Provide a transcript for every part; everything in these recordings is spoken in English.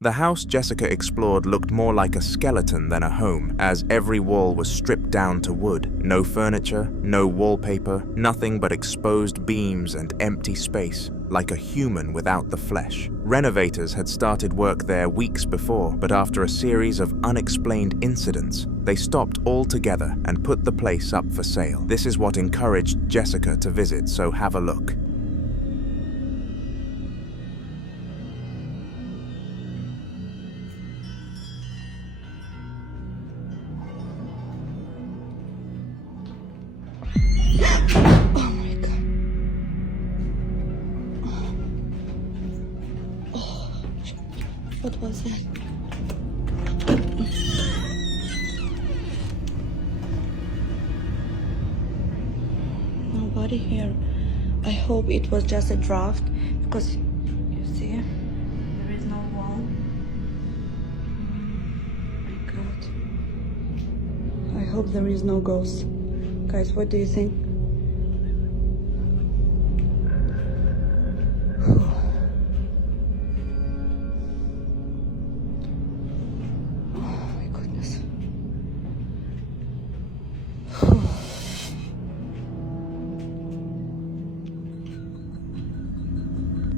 The house Jessica explored looked more like a skeleton than a home, as every wall was stripped down to wood. No furniture, no wallpaper, nothing but exposed beams and empty space, like a human without the flesh. Renovators had started work there weeks before, but after a series of unexplained incidents, they stopped altogether and put the place up for sale. This is what encouraged Jessica to visit, so have a look. What was that? Nobody here. I hope it was just a draft, because you see, there is no wall. My God. I hope there is no ghost. Guys, what do you think?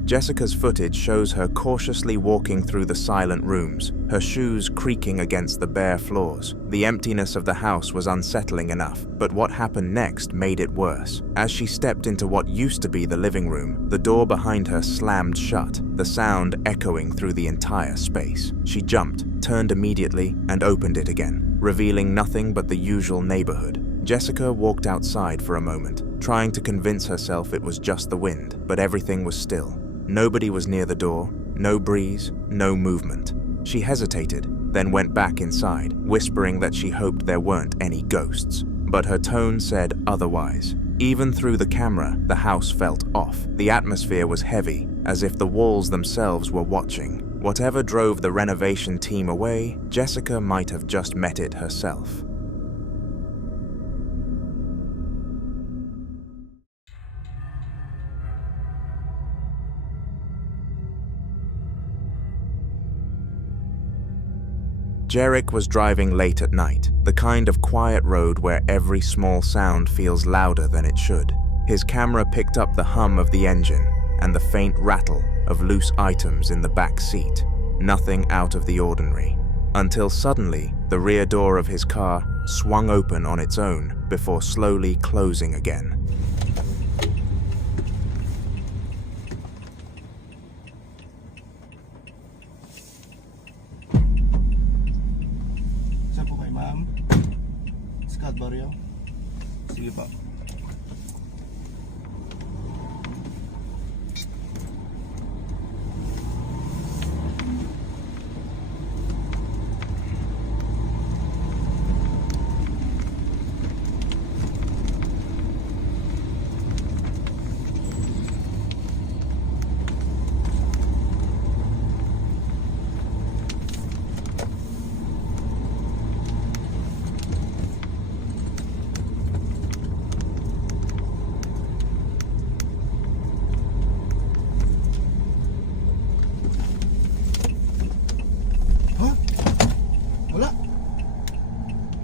Jessica's footage shows her cautiously walking through the silent rooms, her shoes creaking against the bare floors. The emptiness of the house was unsettling enough, but what happened next made it worse. As she stepped into what used to be the living room, the door behind her slammed shut, the sound echoing through the entire space. She jumped, turned immediately, and opened it again, revealing nothing but the usual neighborhood. Jessica walked outside for a moment, trying to convince herself it was just the wind, but everything was still. Nobody was near the door, no breeze, no movement. She hesitated, then went back inside, whispering that she hoped there weren't any ghosts. But her tone said otherwise. Even through the camera, the house felt off. The atmosphere was heavy, as if the walls themselves were watching. Whatever drove the renovation team away, Jessica might have just met it herself. Jarek was driving late at night, the kind of quiet road where every small sound feels louder than it should. His camera picked up the hum of the engine and the faint rattle of loose items in the back seat. Nothing out of the ordinary. Until suddenly, the rear door of his car swung open on its own before slowly closing again. Barrio. Sige pa.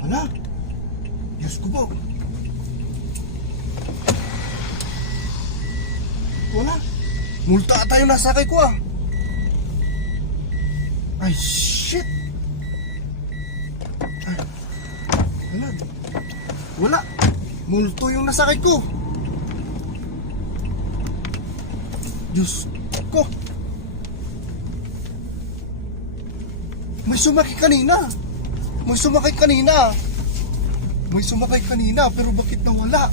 Wala. Diyos ko po. Wala. Multa ata yung nasakay ko ah. Ay, shit. Ay. Wala. Wala. Multo yung nasakay ko. Diyos ko. May sumakay kanina. May sumakay kanina, pero bakit nawala?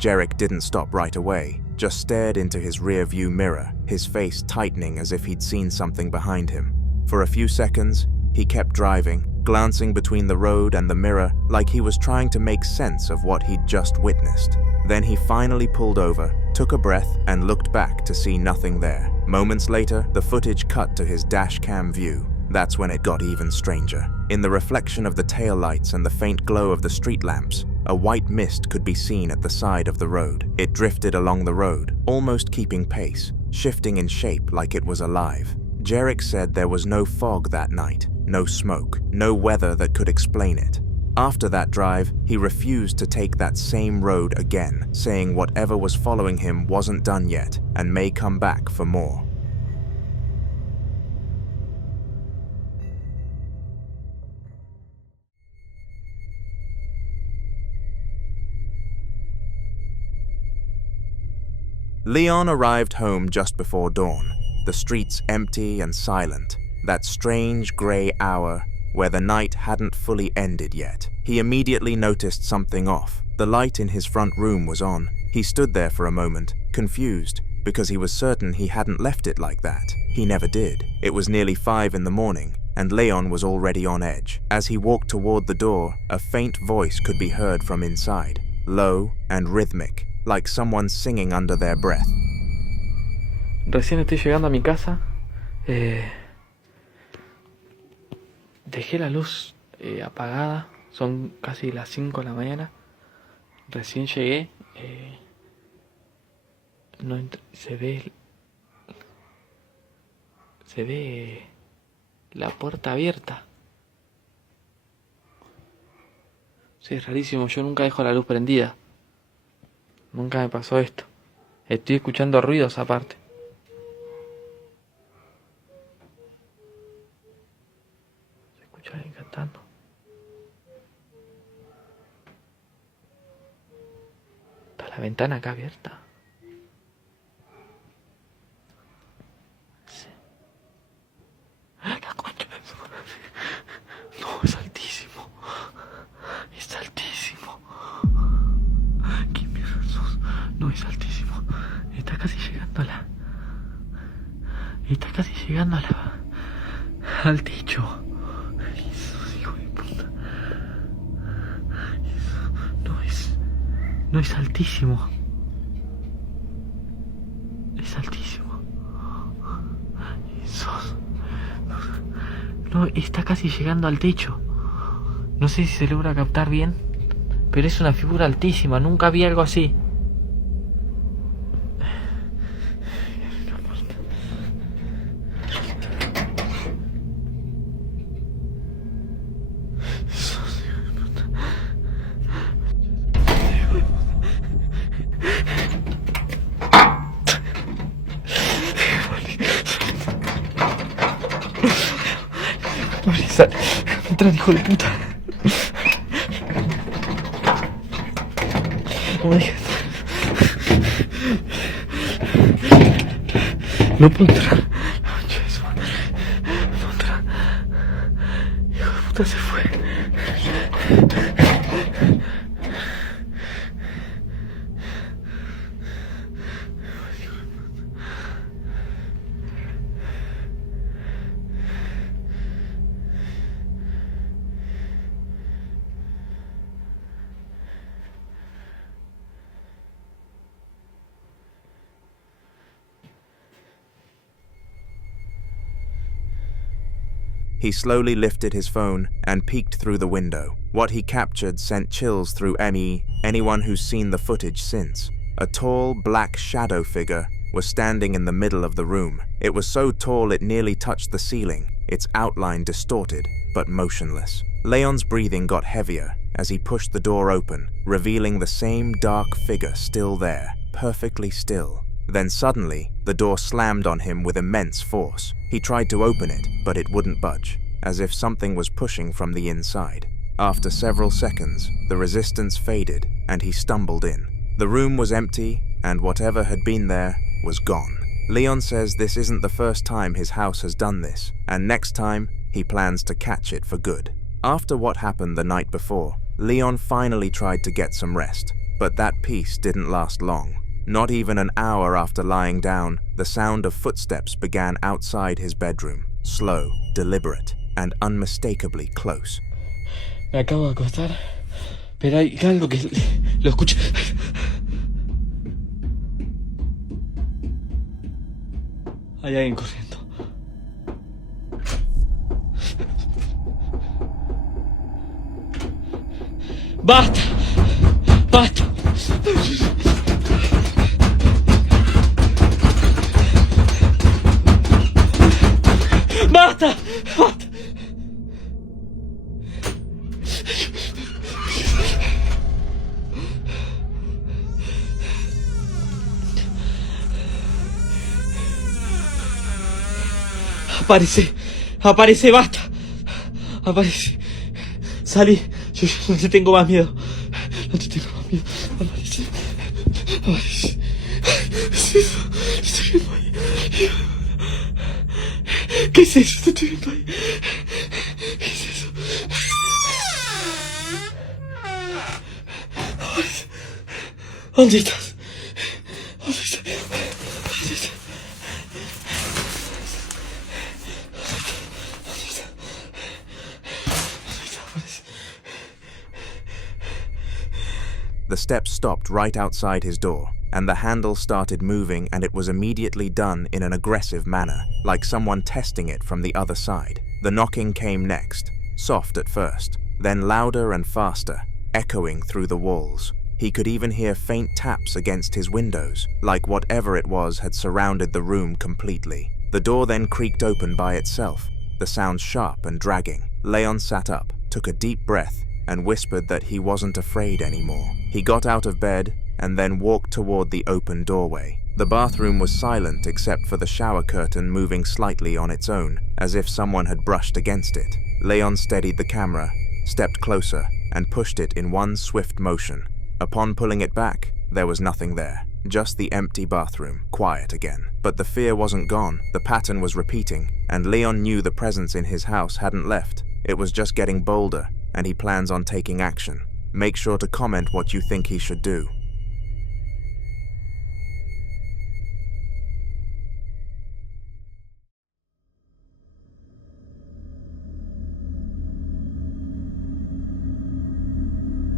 Jarek didn't stop right away, just stared into his rear-view mirror, his face tightening as if he'd seen something behind him. For a few seconds, he kept driving, glancing between the road and the mirror like he was trying to make sense of what he'd just witnessed. Then he finally pulled over, took a breath, and looked back to see nothing there. Moments later, the footage cut to his dash cam view. That's when it got even stranger. In the reflection of the taillights and the faint glow of the street lamps, a white mist could be seen at the side of the road. It drifted along the road, almost keeping pace, shifting in shape like it was alive. Jarek said there was no fog that night, no smoke, no weather that could explain it. After that drive, he refused to take that same road again, saying whatever was following him wasn't done yet and may come back for more. Leon arrived home just before dawn, the streets empty and silent, that strange grey hour where the night hadn't fully ended yet. He immediately noticed something off. The light in his front room was on. He stood there for a moment, confused, because he was certain he hadn't left it like that. He never did. It was nearly 5 in the morning, and Leon was already on edge. As he walked toward the door, a faint voice could be heard from inside, low and rhythmic, like someone singing under their breath. Recién estoy llegando a mi casa. Dejé la luz apagada. Son casi las 5 de la mañana. Recién llegué. Se ve la puerta abierta. Sí, es rarísimo. Yo nunca dejo la luz prendida. Nunca me pasó esto. Estoy escuchando ruidos aparte. Se escucha alguien cantando. Está la ventana acá abierta. Sí. La concha de su madre. No, es altísimo. Es altísimo. ¿Qué mierda sos? No, es altísimo. Está casi llegando al techo. Jesús, hijo de puta. No, es altísimo. Es altísimo. Jesús. No, está casi llegando al techo. No sé si se logra captar bien, pero es una figura altísima. Nunca vi algo así. Entra, hijo de puta. No me dejes. No puedo entrar. No entrar. Hijo de puta, se fue. He slowly lifted his phone and peeked through the window. What he captured sent chills through anyone who's seen the footage since. A tall, black shadow figure was standing in the middle of the room. It was so tall it nearly touched the ceiling, its outline distorted, but motionless. Leon's breathing got heavier as he pushed the door open, revealing the same dark figure still there, perfectly still. Then suddenly, the door slammed on him with immense force. He tried to open it, but it wouldn't budge, as if something was pushing from the inside. After several seconds, the resistance faded, and he stumbled in. The room was empty, and whatever had been there was gone. Leon says this isn't the first time his house has done this, and next time, he plans to catch it for good. After what happened the night before, Leon finally tried to get some rest, but that peace didn't last long. Not even an hour after lying down, the sound of footsteps began outside his bedroom, slow, deliberate, and unmistakably close. Me acabo de acostar, pero hay algo que lo escuché. Hay alguien corriendo. Basta! Basta! Basta! Basta! Aparece, aparece, basta. Aparece. Salí. Yo no te tengo más miedo. No te tengo más miedo. Aparece. Aparece. ¿Qué es eso? Estoy viendo ahí. ¿Qué es eso? Te estoy viendo ahí. ¿Qué es eso? ¿Dónde estás? ¿Dónde estás? ¿Dónde estás? The steps stopped right outside his door, and the handle started moving, and it was immediately done in an aggressive manner, like someone testing it from the other side. The knocking came next, soft at first, then louder and faster, echoing through the walls. He could even hear faint taps against his windows, like whatever it was had surrounded the room completely. The door then creaked open by itself, the sound sharp and dragging. Leon sat up, took a deep breath, and whispered that he wasn't afraid anymore. He got out of bed and then walked toward the open doorway. The bathroom was silent except for the shower curtain moving slightly on its own, as if someone had brushed against it. Leon steadied the camera, stepped closer, and pushed it in one swift motion. Upon pulling it back, there was nothing there. Just the empty bathroom, quiet again. But the fear wasn't gone, the pattern was repeating, and Leon knew the presence in his house hadn't left. It was just getting bolder, and he plans on taking action. Make sure to comment what you think he should do.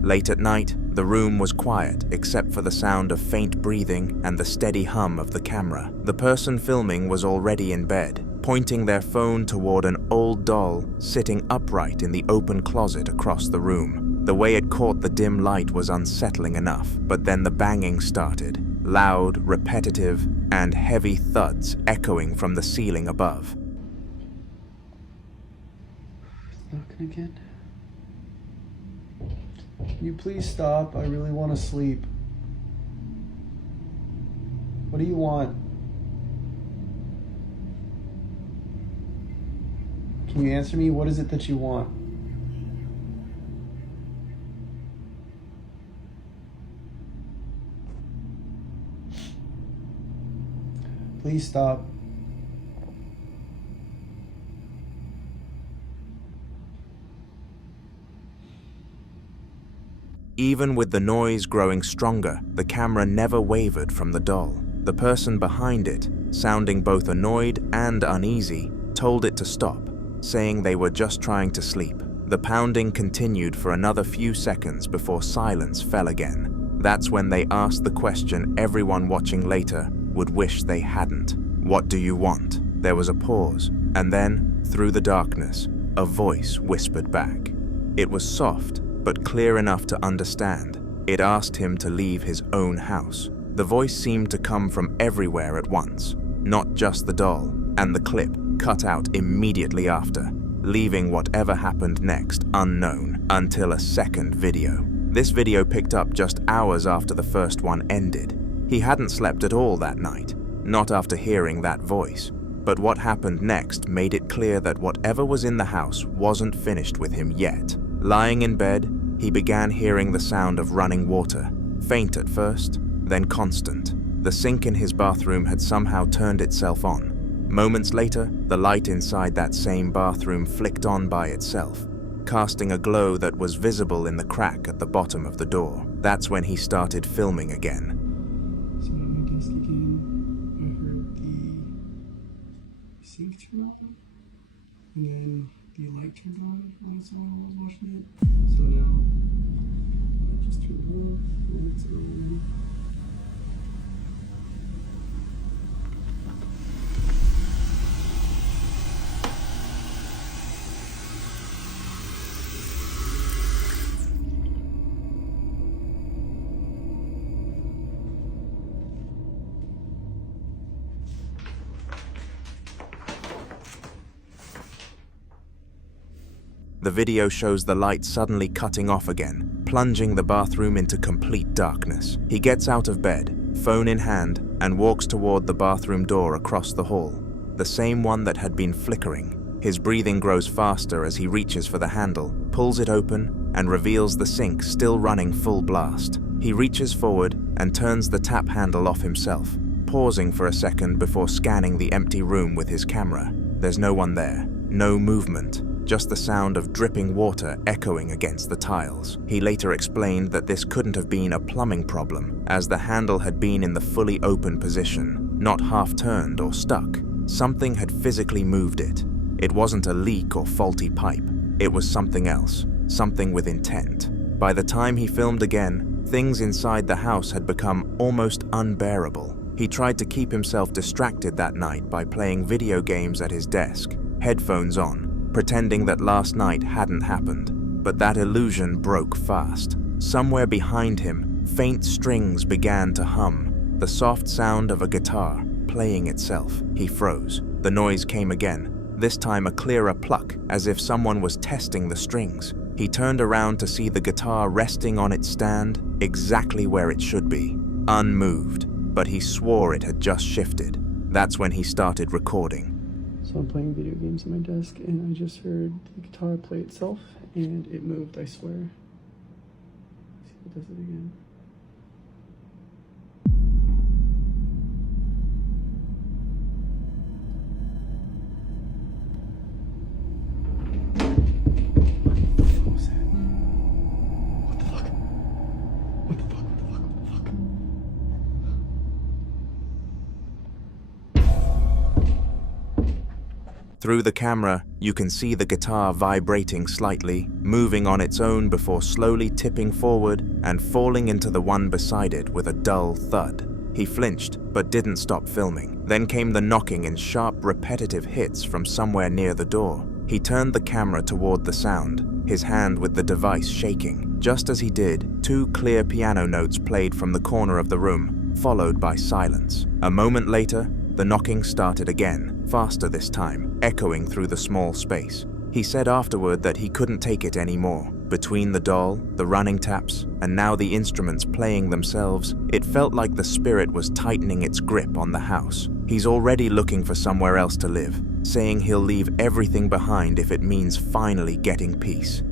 Late at night, the room was quiet except for the sound of faint breathing and the steady hum of the camera. The person filming was already in bed, pointing their phone toward an old doll sitting upright in the open closet across the room. The way it caught the dim light was unsettling enough, but then the banging started, loud, repetitive, and heavy thuds echoing from the ceiling above. Knocking again. Can you please stop? I really want to sleep. What do you want? Can you answer me? What is it that you want? Please stop. Even with the noise growing stronger, the camera never wavered from the doll. The person behind it, sounding both annoyed and uneasy, told it to stop, saying they were just trying to sleep. The pounding continued for another few seconds before silence fell again. That's when they asked the question everyone watching later would wish they hadn't. What do you want? There was a pause, and then, through the darkness, a voice whispered back. It was soft, but clear enough to understand. It asked him to leave his own house. The voice seemed to come from everywhere at once, not just the doll, and the clip cut out immediately after, leaving whatever happened next unknown until a second video. This video picked up just hours after the first one ended. He hadn't slept at all that night, not after hearing that voice. But what happened next made it clear that whatever was in the house wasn't finished with him yet. Lying in bed, he began hearing the sound of running water, faint at first, then constant. The sink in his bathroom had somehow turned itself on. Moments later, the light inside that same bathroom flicked on by itself, casting a glow that was visible in the crack at the bottom of the door. That's when he started filming again. So at my desk again, I heard the sink turn on, and then the light turned on when I saw I was watching it. So now I just turned it off and it's on. The video shows the light suddenly cutting off again, plunging the bathroom into complete darkness. He gets out of bed, phone in hand, and walks toward the bathroom door across the hall, the same one that had been flickering. His breathing grows faster as he reaches for the handle, pulls it open, and reveals the sink still running full blast. He reaches forward and turns the tap handle off himself, pausing for a second before scanning the empty room with his camera. There's no one there, no movement, just the sound of dripping water echoing against the tiles. He later explained that this couldn't have been a plumbing problem, as the handle had been in the fully open position, not half-turned or stuck. Something had physically moved it. It wasn't a leak or faulty pipe. It was something else, something with intent. By the time he filmed again, things inside the house had become almost unbearable. He tried to keep himself distracted that night by playing video games at his desk, headphones on, pretending that last night hadn't happened. But that illusion broke fast. Somewhere behind him, faint strings began to hum, the soft sound of a guitar playing itself. He froze. The noise came again, this time a clearer pluck, as if someone was testing the strings. He turned around to see the guitar resting on its stand, exactly where it should be, unmoved, but he swore it had just shifted. That's when he started recording. So I'm playing video games at my desk, and I just heard the guitar play itself, and it moved, I swear. Let's see if it does it again. Through the camera, you can see the guitar vibrating slightly, moving on its own before slowly tipping forward and falling into the one beside it with a dull thud. He flinched, but didn't stop filming. Then came the knocking and sharp, repetitive hits from somewhere near the door. He turned the camera toward the sound, his hand with the device shaking. Just as he did, 2 clear piano notes played from the corner of the room, followed by silence. A moment later, the knocking started again, faster this time, echoing through the small space. He said afterward that he couldn't take it anymore. Between the doll, the running taps, and now the instruments playing themselves, it felt like the spirit was tightening its grip on the house. He's already looking for somewhere else to live, saying he'll leave everything behind if it means finally getting peace.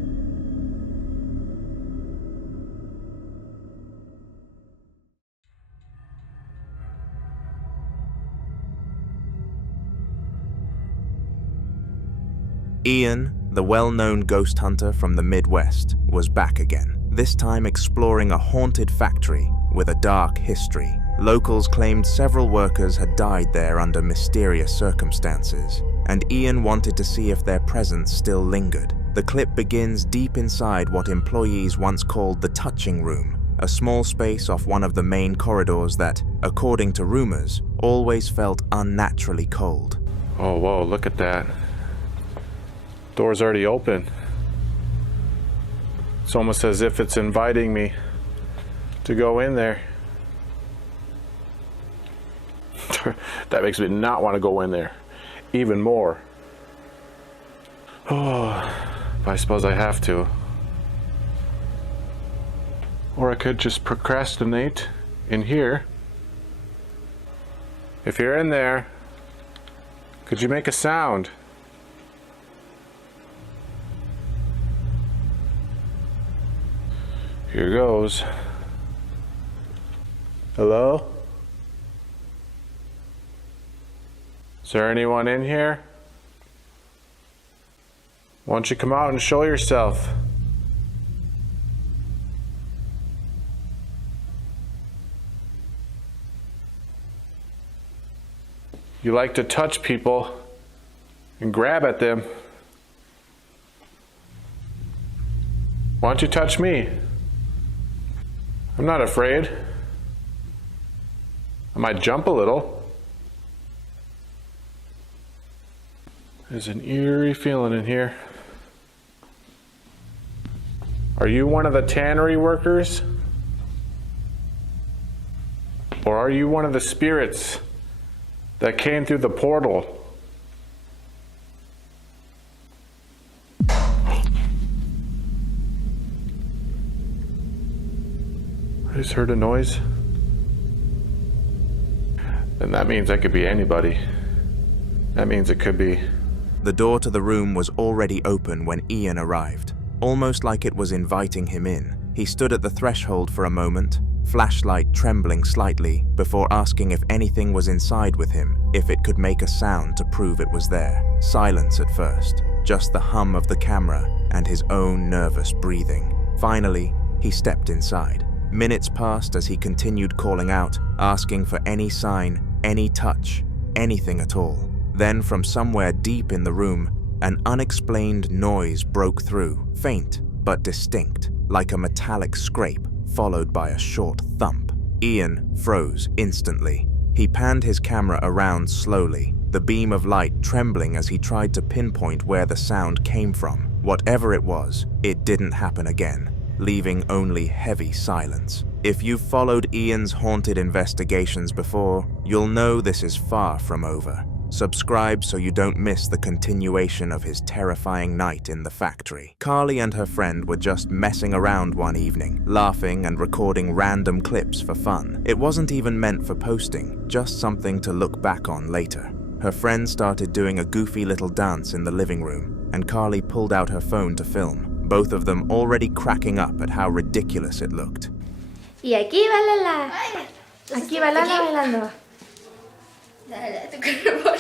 Ian, the well-known ghost hunter from the Midwest, was back again, this time exploring a haunted factory with a dark history. Locals claimed several workers had died there under mysterious circumstances, and Ian wanted to see if their presence still lingered. The clip begins deep inside what employees once called the touching room, a small space off one of the main corridors that, according to rumors, always felt unnaturally cold. Oh, whoa, look at that. Door's already open. It's almost as if it's inviting me to go in there. That makes me not want to go in there even more. Oh, I suppose I have to. Or I could just procrastinate in here. If you're in there, could you make a sound? Here goes. Hello? Is there anyone in here? Why don't you come out and show yourself? You like to touch people and grab at them. Why don't you touch me? I'm not afraid. I might jump a little. There's an eerie feeling in here. Are you one of the tannery workers? Or are you one of the spirits that came through the portal? I just heard a noise. And that means that could be anybody. That means it could be... The door to the room was already open when Ian arrived, almost like it was inviting him in. He stood at the threshold for a moment, flashlight trembling slightly, before asking if anything was inside with him, if it could make a sound to prove it was there. Silence at first, just the hum of the camera and his own nervous breathing. Finally, he stepped inside. Minutes passed as he continued calling out, asking for any sign, any touch, anything at all. Then from somewhere deep in the room, an unexplained noise broke through, faint but distinct, like a metallic scrape, followed by a short thump. Ian froze instantly. He panned his camera around slowly, the beam of light trembling as he tried to pinpoint where the sound came from. Whatever it was, it didn't happen again, leaving only heavy silence. If you've followed Ian's haunted investigations before, you'll know this is far from over. Subscribe so you don't miss the continuation of his terrifying night in the factory. Carly and her friend were just messing around one evening, laughing and recording random clips for fun. It wasn't even meant for posting, just something to look back on later. Her friend started doing a goofy little dance in the living room, and Carly pulled out her phone to film, both of them already cracking up at how ridiculous it looked. Y aquí va Lala. Aquí va Lala bailando. Dale, tu cuerpo.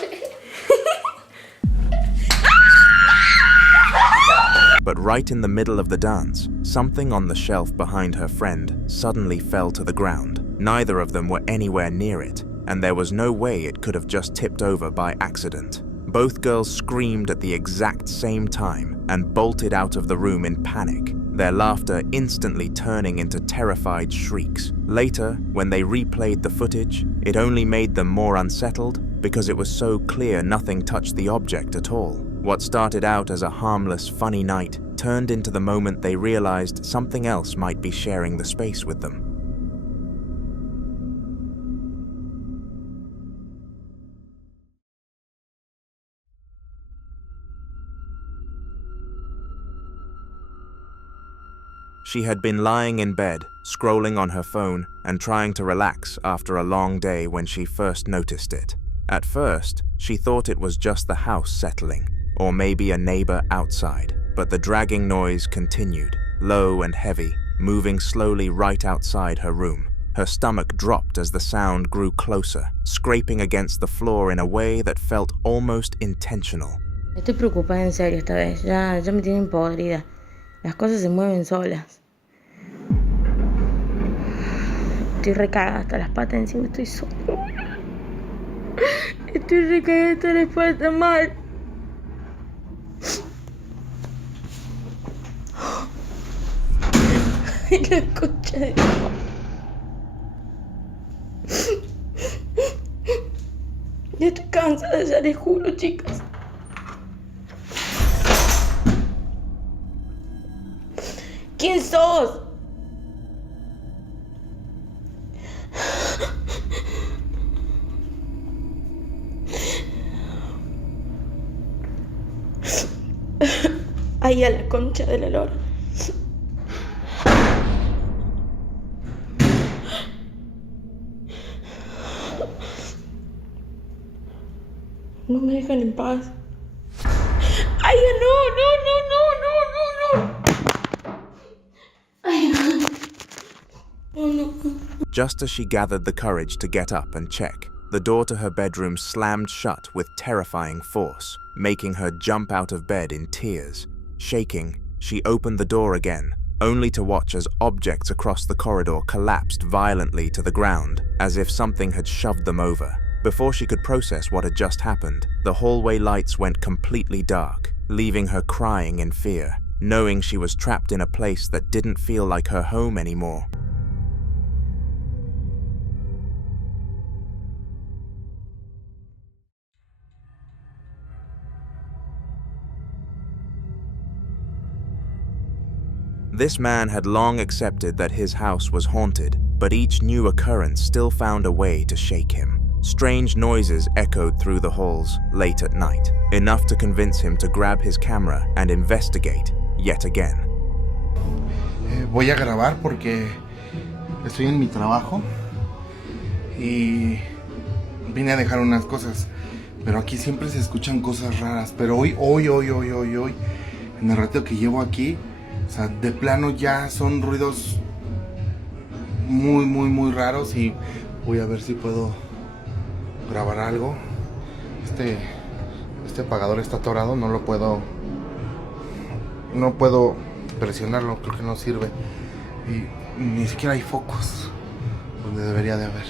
But right in the middle of the dance, something on the shelf behind her friend suddenly fell to the ground. Neither of them were anywhere near it, and there was no way it could have just tipped over by accident. Both girls screamed at the exact same time and bolted out of the room in panic, their laughter instantly turning into terrified shrieks. Later, when they replayed the footage, it only made them more unsettled because it was so clear nothing touched the object at all. What started out as a harmless, funny night turned into the moment they realized something else might be sharing the space with them. She had been lying in bed, scrolling on her phone and trying to relax after a long day when she first noticed it. At first, she thought it was just the house settling, or maybe a neighbor outside, but the dragging noise continued, low and heavy, moving slowly right outside her room. Her stomach dropped as the sound grew closer, scraping against the floor in a way that felt almost intentional. Estoy preocupada en serio esta vez. Ya me tienen podrida. Las cosas se mueven solas. Estoy recagada hasta las patas, encima estoy sola. Estoy recagada hasta las patas mal. Ay, la concha de... Ya estoy cansada, ya les juro, chicas. ¿Quién sos? Ay, a la concha de la lora. No me dejan en paz. Ay, no. Ay, no. Just as she gathered the courage to get up and check, the door to her bedroom slammed shut with terrifying force, making her jump out of bed in tears. Shaking, she opened the door again, only to watch as objects across the corridor collapsed violently to the ground, as if something had shoved them over. Before she could process what had just happened, the hallway lights went completely dark, leaving her crying in fear, knowing she was trapped in a place that didn't feel like her home anymore. This man had long accepted that his house was haunted, but each new occurrence still found a way to shake him. Strange noises echoed through the halls late at night, enough to convince him to grab his camera and investigate yet again. Voy a grabar porque Estoy en mi trabajo y vine a dejar unas cosas, pero aquí siempre se escuchan cosas raras. Pero hoy, en el rato que llevo aquí, o sea, de plano ya son ruidos muy raros y voy a ver si puedo grabar algo. Este apagador está atorado, no puedo presionarlo, creo que no sirve y ni siquiera hay focos donde debería de haber.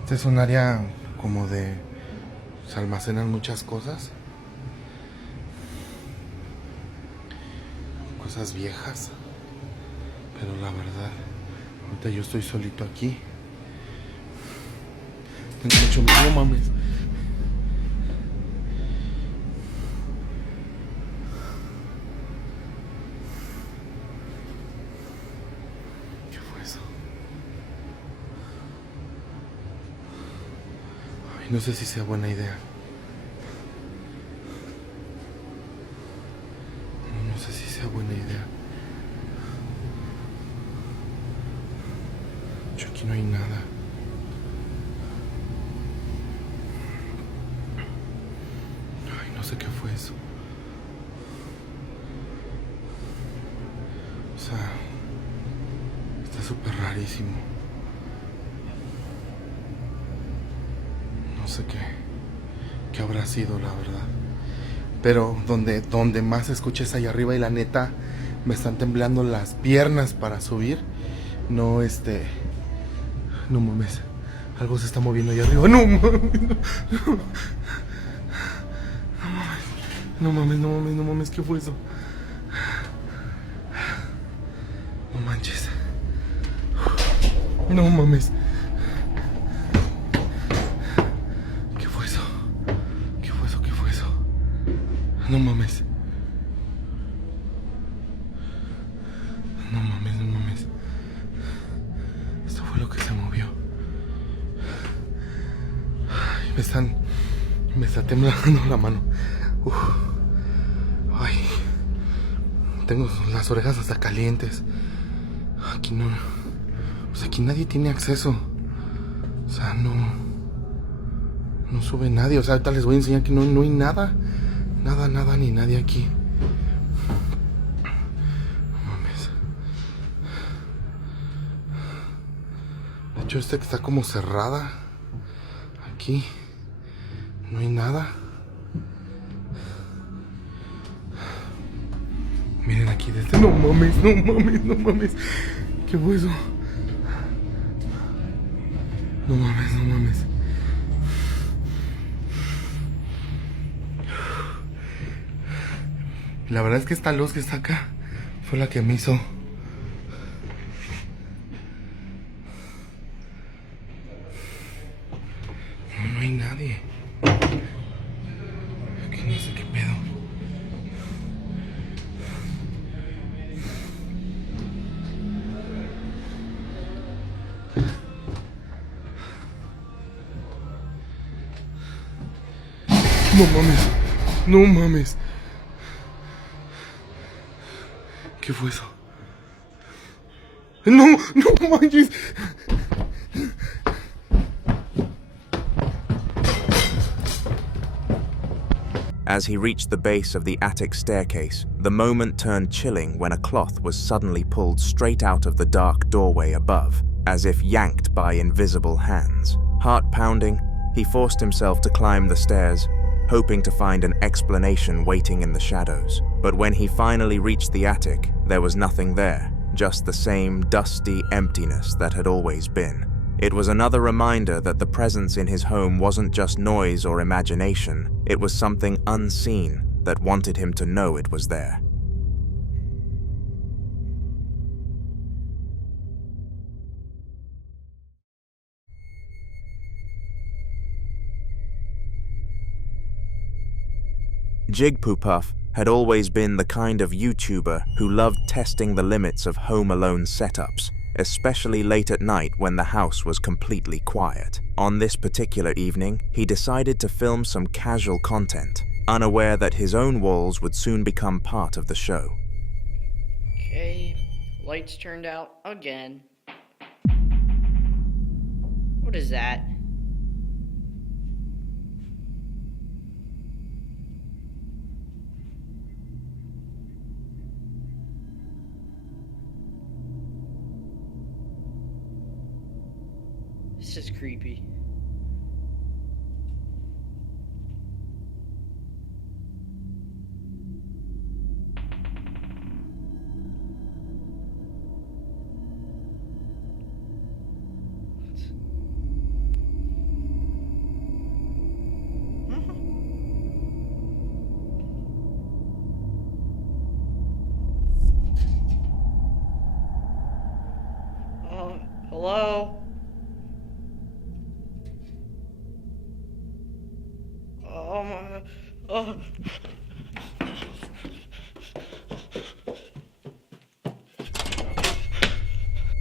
Este es un área como de... se almacenan muchas cosas viejas, pero la verdad, ahorita yo estoy solito aquí. Tengo mucho miedo, no mames. ¿Qué fue eso? Ay, no sé si sea buena idea. No sé si sea buena idea. Yo aquí no hay nada. Ay, no sé qué fue eso. O sea, está súper rarísimo. No sé qué habrá sido, la verdad. Pero donde más se escucha es allá arriba y la neta me están temblando las piernas para subir. No, no mames. Algo se está moviendo allá arriba. No mames. No mames. ¿Qué fue eso? No manches. No mames. ¿Qué fue eso? No mames. No mames. Esto fue lo que se movió. Ay, me está temblando la mano. Uf. Ay. Tengo las orejas hasta calientes. Aquí no. Pues aquí nadie tiene acceso. O sea, no sube nadie. O sea, ahorita les voy a enseñar que no hay nada. Nada, ni nadie aquí. No mames. De hecho, que está como cerrada. Aquí no hay nada. Miren aquí desde... No mames. ¿Qué fue eso? No mames. La verdad es que esta luz que está acá fue la que me hizo. No hay nadie. Aquí no sé qué pedo. No mames. ¿Qué fue eso? No manches. As he reached the base of the attic staircase, the moment turned chilling when a cloth was suddenly pulled straight out of the dark doorway above, as if yanked by invisible hands. Heart pounding, he forced himself to climb the stairs, hoping to find an explanation waiting in the shadows. But when he finally reached the attic, there was nothing there, just the same dusty emptiness that had always been. It was another reminder that the presence in his home wasn't just noise or imagination, it was something unseen that wanted him to know it was there. Jigpoopuff had always been the kind of YouTuber who loved testing the limits of Home Alone setups, especially late at night when the house was completely quiet. On this particular evening, he decided to film some casual content, unaware that his own walls would soon become part of the show. Okay, lights turned out again. What is that? This is creepy. Hello? Oh my... Oh.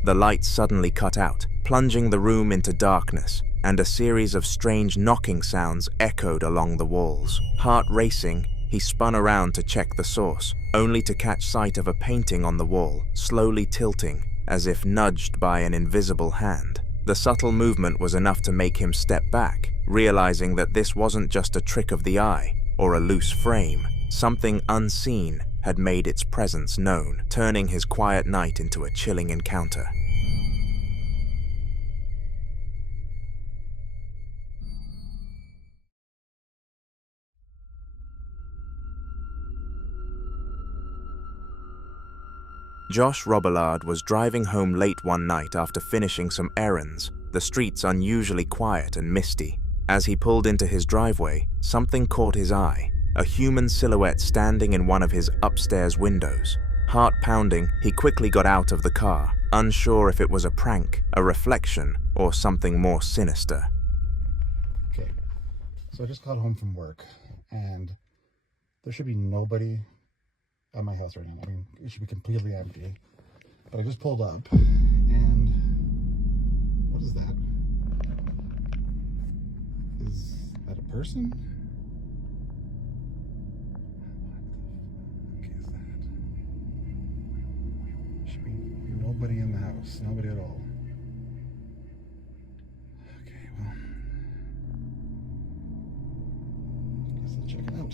The lights suddenly cut out, plunging the room into darkness, and a series of strange knocking sounds echoed along the walls. Heart racing, he spun around to check the source, only to catch sight of a painting on the wall, slowly tilting, as if nudged by an invisible hand. The subtle movement was enough to make him step back, realizing that this wasn't just a trick of the eye or a loose frame. Something unseen had made its presence known, turning his quiet night into a chilling encounter. Josh Robillard was driving home late one night after finishing some errands, the streets unusually quiet and misty. As he pulled into his driveway, something caught his eye, a human silhouette standing in one of his upstairs windows. Heart pounding, he quickly got out of the car, unsure if it was a prank, a reflection, or something more sinister. Okay, so I just got home from work, and there should be nobody at my house right now. I mean, it should be completely empty. But I just pulled up, and what is that? Is that a person? What the fuck is that? Should be nobody in the house. Nobody at all. Okay, well, I guess I'll check it out.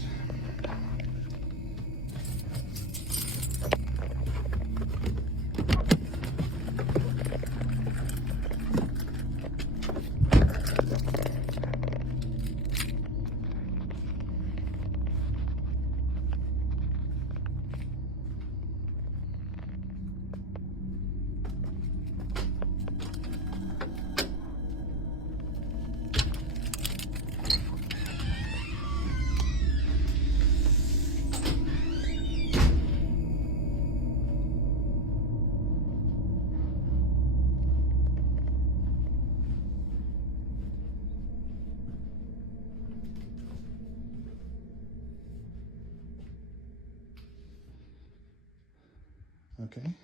Okay.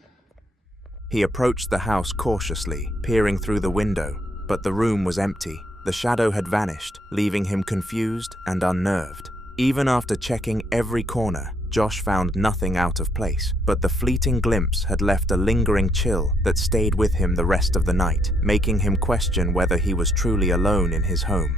He approached the house cautiously, peering through the window, but the room was empty. The shadow had vanished, leaving him confused and unnerved. Even after checking every corner, Josh found nothing out of place, but the fleeting glimpse had left a lingering chill that stayed with him the rest of the night, making him question whether he was truly alone in his home.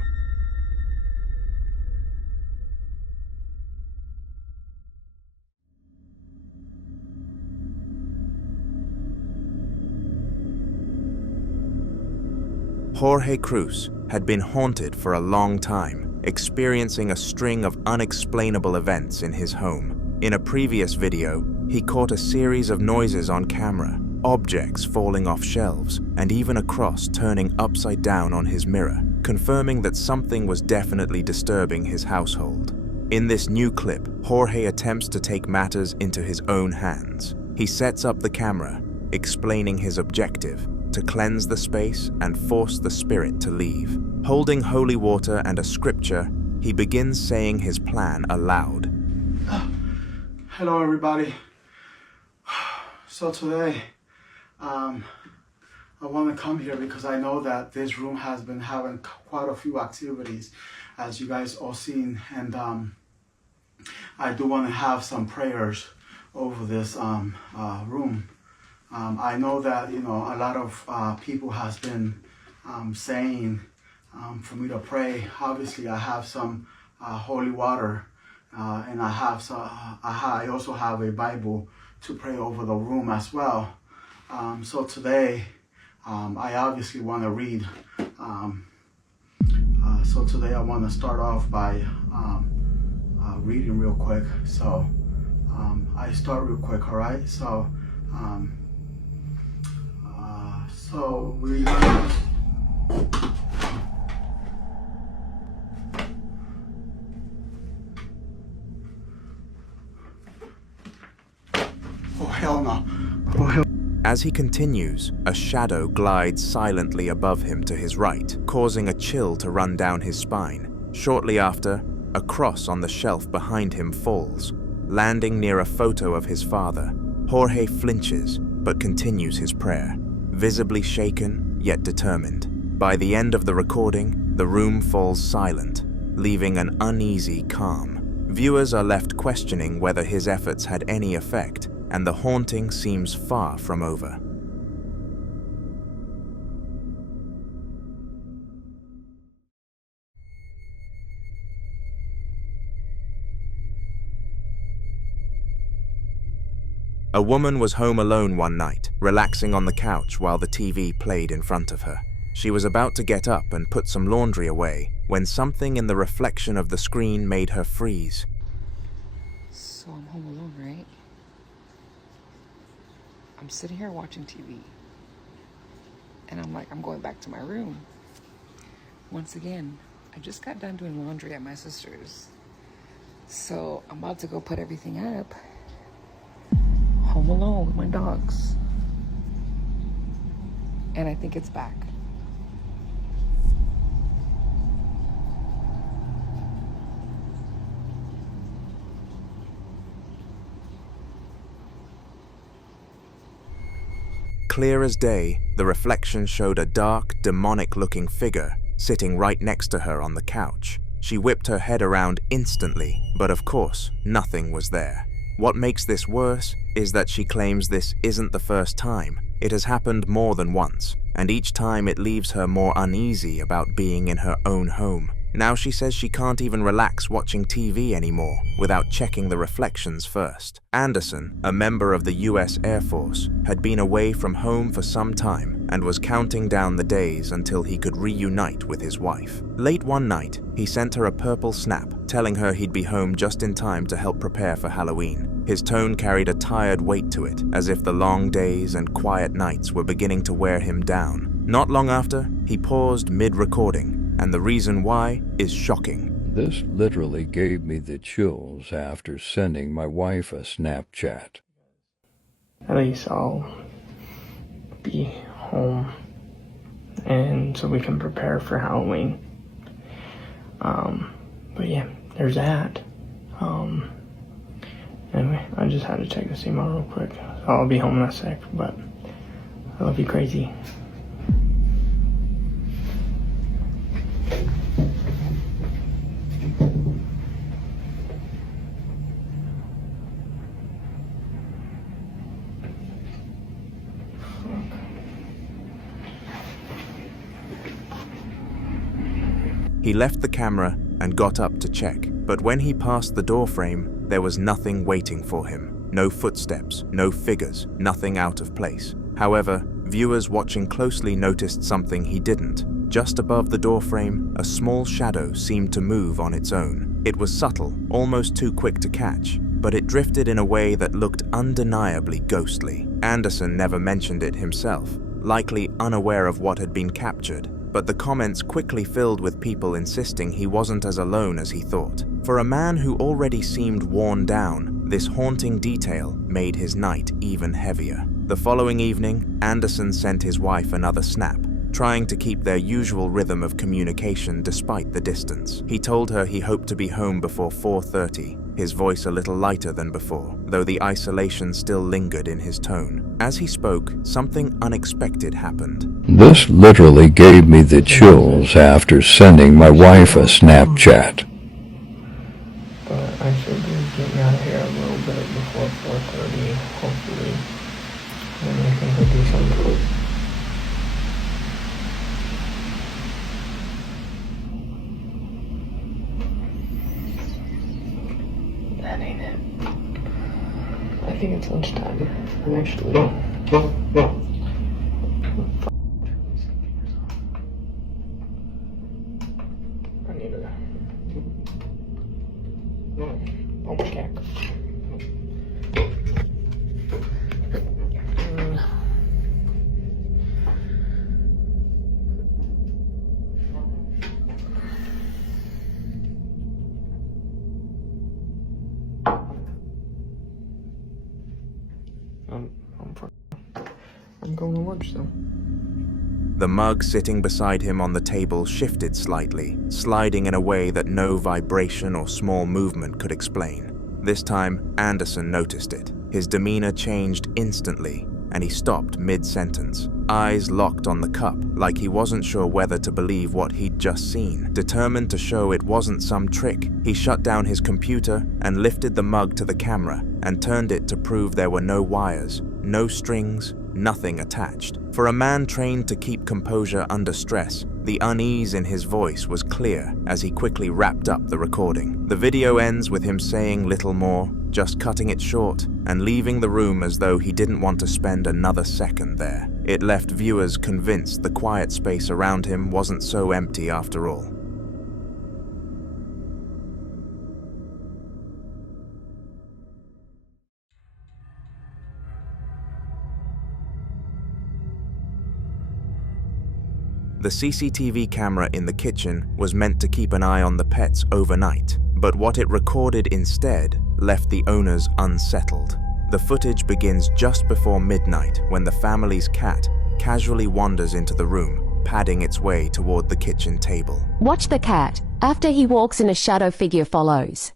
Jorge Cruz had been haunted for a long time, experiencing a string of unexplainable events in his home. In a previous video, he caught a series of noises on camera, objects falling off shelves, and even a cross turning upside down on his mirror, confirming that something was definitely disturbing his household. In this new clip, Jorge attempts to take matters into his own hands. He sets up the camera, explaining his objective: to cleanse the space and force the spirit to leave. Holding holy water and a scripture, he begins saying his plan aloud. Hello everybody. So today, I want to come here because I know that this room has been having quite a few activities, as you guys all seen, and I do want to have some prayers over this room. I know that, you know, a lot of people has been saying for me to pray. Obviously, I have some holy water, and I also have a Bible to pray over the room as well. So today, I obviously want to read. So today I want to start off by reading real quick. So I start real quick, all right? So we're gonna. Oh hell no! Oh hell. As he continues, a shadow glides silently above him to his right, causing a chill to run down his spine. Shortly after, a cross on the shelf behind him falls, landing near a photo of his father. Jorge flinches, but continues his prayer, visibly shaken, yet determined. By the end of the recording, the room falls silent, leaving an uneasy calm. Viewers are left questioning whether his efforts had any effect, and the haunting seems far from over. A woman was home alone one night, relaxing on the couch while the TV played in front of her. She was about to get up and put some laundry away when something in the reflection of the screen made her freeze. So I'm home alone, right? I'm sitting here watching TV. And I'm like, I'm going back to my room. Once again, I just got done doing laundry at my sister's. So I'm about to go put everything up. Home alone with my dogs. And I think it's back. Clear as day, the reflection showed a dark, demonic-looking figure sitting right next to her on the couch. She whipped her head around instantly, but of course, nothing was there. What makes this worse is that she claims this isn't the first time. It has happened more than once, and each time it leaves her more uneasy about being in her own home. Now she says she can't even relax watching TV anymore without checking the reflections first. Anderson, a member of the US Air Force, had been away from home for some time and was counting down the days until he could reunite with his wife. Late one night, he sent her a purple snap, telling her he'd be home just in time to help prepare for Halloween. His tone carried a tired weight to it, as if the long days and quiet nights were beginning to wear him down. Not long after, he paused mid-recording, and the reason why is shocking. This literally gave me the chills after sending my wife a Snapchat. At least I'll be home, and so we can prepare for Halloween. But yeah, there's that. Anyway, I just had to check the email real quick. I'll be home in a sec, but I love you crazy. He left the camera and got up to check, but when he passed the doorframe, there was nothing waiting for him. No footsteps, no figures, nothing out of place. However, viewers watching closely noticed something he didn't. Just above the doorframe, a small shadow seemed to move on its own. It was subtle, almost too quick to catch, but it drifted in a way that looked undeniably ghostly. Anderson never mentioned it himself, likely unaware of what had been captured. But the comments quickly filled with people insisting he wasn't as alone as he thought. For a man who already seemed worn down, this haunting detail made his night even heavier. The following evening, Anderson sent his wife another snap, trying to keep their usual rhythm of communication despite the distance. He told her he hoped to be home before 4:30, his voice a little lighter than before, though the isolation still lingered in his tone. As he spoke, something unexpected happened. This literally gave me the chills after sending my wife a Snapchat. But I I should be getting out of here a little bit before 4:30, hopefully. And I think we'll do something. That ain't it. I think it's lunchtime. I'm actually... I need to... Oh my God. I'm going to lunch though. The mug sitting beside him on the table shifted slightly, sliding in a way that no vibration or small movement could explain. This time, Anderson noticed it. His demeanor changed instantly, and he stopped mid-sentence, eyes locked on the cup, like he wasn't sure whether to believe what he'd just seen. Determined to show it wasn't some trick, he shut down his computer and lifted the mug to the camera and turned it to prove there were no wires, no strings, nothing attached. For a man trained to keep composure under stress, the unease in his voice was clear as he quickly wrapped up the recording. The video ends with him saying little more, just cutting it short and leaving the room as though he didn't want to spend another second there. It left viewers convinced the quiet space around him wasn't so empty after all. The CCTV camera in the kitchen was meant to keep an eye on the pets overnight, but what it recorded instead left the owners unsettled. The footage begins just before midnight when the family's cat casually wanders into the room, padding its way toward the kitchen table. Watch the cat. After he walks in, a shadow figure follows.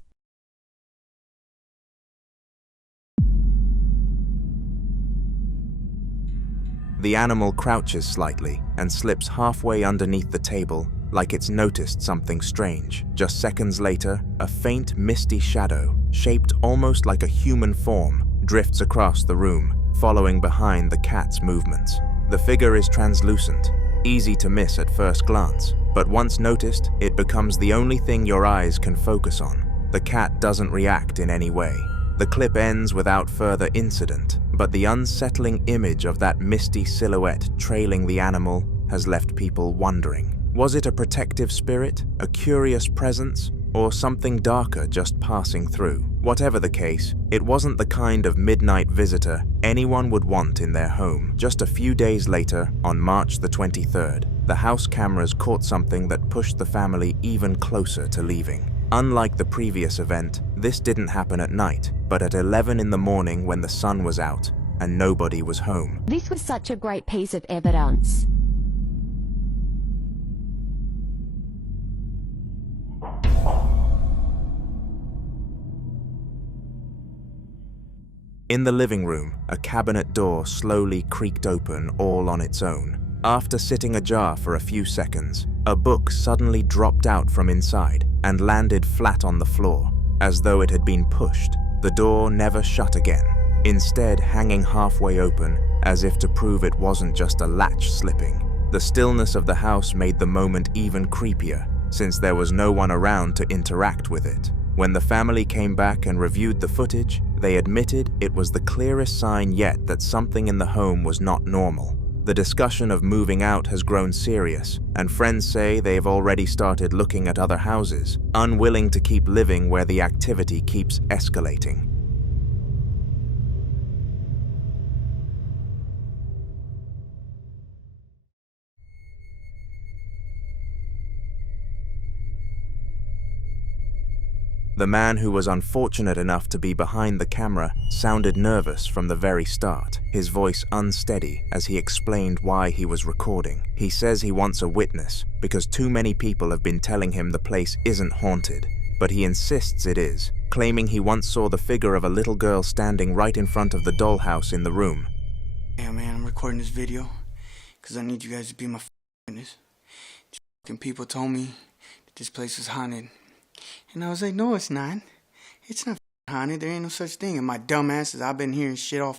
The animal crouches slightly and slips halfway underneath the table like it's noticed something strange. Just seconds later, a faint, misty shadow, shaped almost like a human form, drifts across the room, following behind the cat's movements. The figure is translucent, easy to miss at first glance, but once noticed, it becomes the only thing your eyes can focus on. The cat doesn't react in any way. The clip ends without further incident, but the unsettling image of that misty silhouette trailing the animal has left people wondering. Was it a protective spirit, a curious presence, or something darker just passing through? Whatever the case, it wasn't the kind of midnight visitor anyone would want in their home. Just a few days later, on March the 23rd, the house cameras caught something that pushed the family even closer to leaving. Unlike the previous event, this didn't happen at night, but at 11 in the morning when the sun was out and nobody was home. This was such a great piece of evidence. In the living room, a cabinet door slowly creaked open all on its own. After sitting ajar for a few seconds, a book suddenly dropped out from inside and landed flat on the floor, as though it had been pushed. The door never shut again, instead hanging halfway open as if to prove it wasn't just a latch slipping. The stillness of the house made the moment even creepier, since there was no one around to interact with it. When the family came back and reviewed the footage, they admitted it was the clearest sign yet that something in the home was not normal. The discussion of moving out has grown serious, and friends say they have already started looking at other houses, unwilling to keep living where the activity keeps escalating. The man who was unfortunate enough to be behind the camera sounded nervous from the very start, his voice unsteady as he explained why he was recording. He says he wants a witness because too many people have been telling him the place isn't haunted, but he insists it is, claiming he once saw the figure of a little girl standing right in front of the dollhouse in the room. Yeah, man, I'm recording this video because I need you guys to be my witness. These fucking people told me that this place is haunted. And I was like, no, it's not. It's not haunted. There ain't no such thing. And my dumb asses, I've been hearing shit all.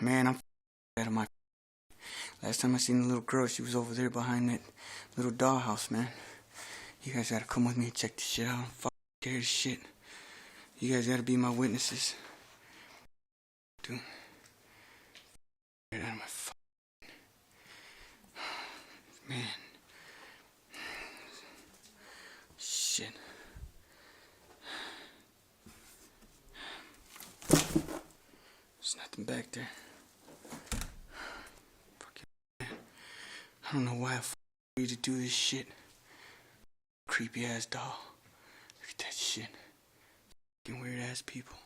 Man, I'm out of my. Last time I seen the little girl, she was over there behind that little dollhouse, man. You guys gotta come with me and check this shit out. I'm fucking scared as shit. You guys gotta be my witnesses. Dude. Get out of my fucking. Man. Shit. There's nothing back there. I don't know why I agreed to do this shit. Creepy ass doll. Look at that shit. Fucking weird ass people.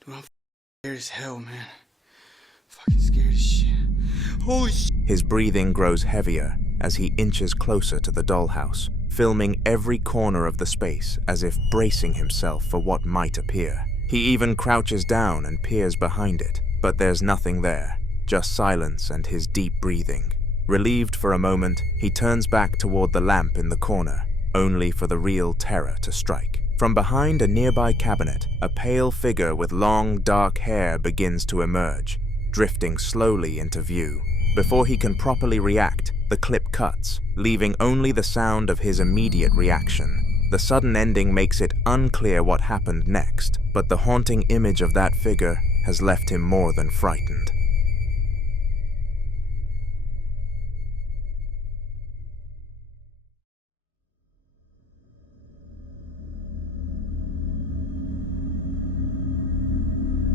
Dude, I'm scared as hell, man. Fucking scared as shit. Holy shit. His breathing grows heavier as he inches closer to the dollhouse, filming every corner of the space as if bracing himself for what might appear. He even crouches down and peers behind it. But there's nothing there, just silence and his deep breathing. Relieved for a moment, he turns back toward the lamp in the corner, only for the real terror to strike. From behind a nearby cabinet, a pale figure with long, dark hair begins to emerge, drifting slowly into view. Before he can properly react, the clip cuts, leaving only the sound of his immediate reaction. The sudden ending makes it unclear what happened next, but the haunting image of that figure has left him more than frightened.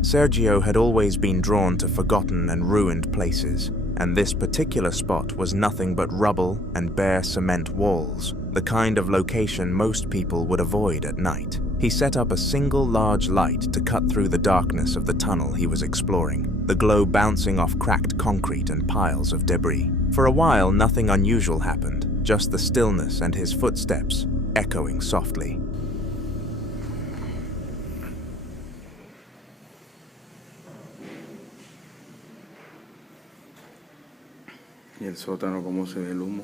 Sergio had always been drawn to forgotten and ruined places, and this particular spot was nothing but rubble and bare cement walls, the kind of location most people would avoid at night. He set up a single large light to cut through the darkness of the tunnel he was exploring, the glow bouncing off cracked concrete and piles of debris. For a while, nothing unusual happened, just the stillness and his footsteps echoing softly. Y el sótano, cómo se ve el humo.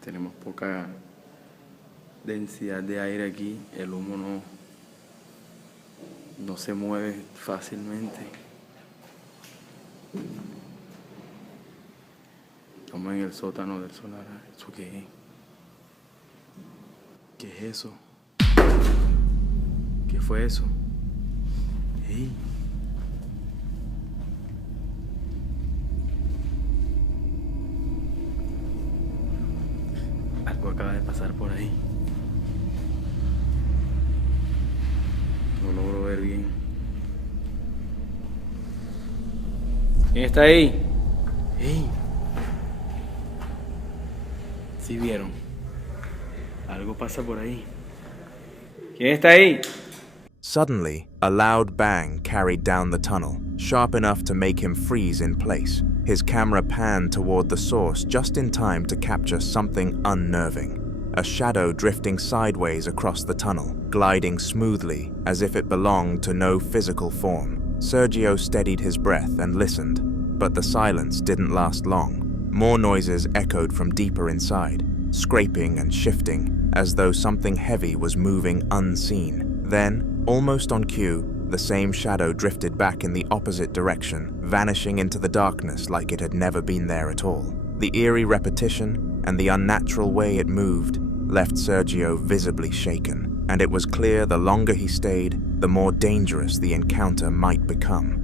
Tenemos poca densidad de aire aquí, el humo no se mueve fácilmente. Estamos en el sótano del solar. ¿Eso qué es? ¿Qué es eso? ¿Qué fue eso? ¡Ey! Algo acaba de pasar por ahí. No logro ver bien. ¿Quién está ahí? ¡Ey! ¿Sí vieron? Algo pasa por ahí. ¿Quién está ahí? Suddenly, a loud bang carried down the tunnel, sharp enough to make him freeze in place. His camera panned toward the source just in time to capture something unnerving. A shadow drifting sideways across the tunnel, gliding smoothly as if it belonged to no physical form. Sergio steadied his breath and listened, but the silence didn't last long. More noises echoed from deeper inside, scraping and shifting, as though something heavy was moving unseen. Then, almost on cue, the same shadow drifted back in the opposite direction, vanishing into the darkness like it had never been there at all. The eerie repetition and the unnatural way it moved left Sergio visibly shaken, and it was clear the longer he stayed, the more dangerous the encounter might become.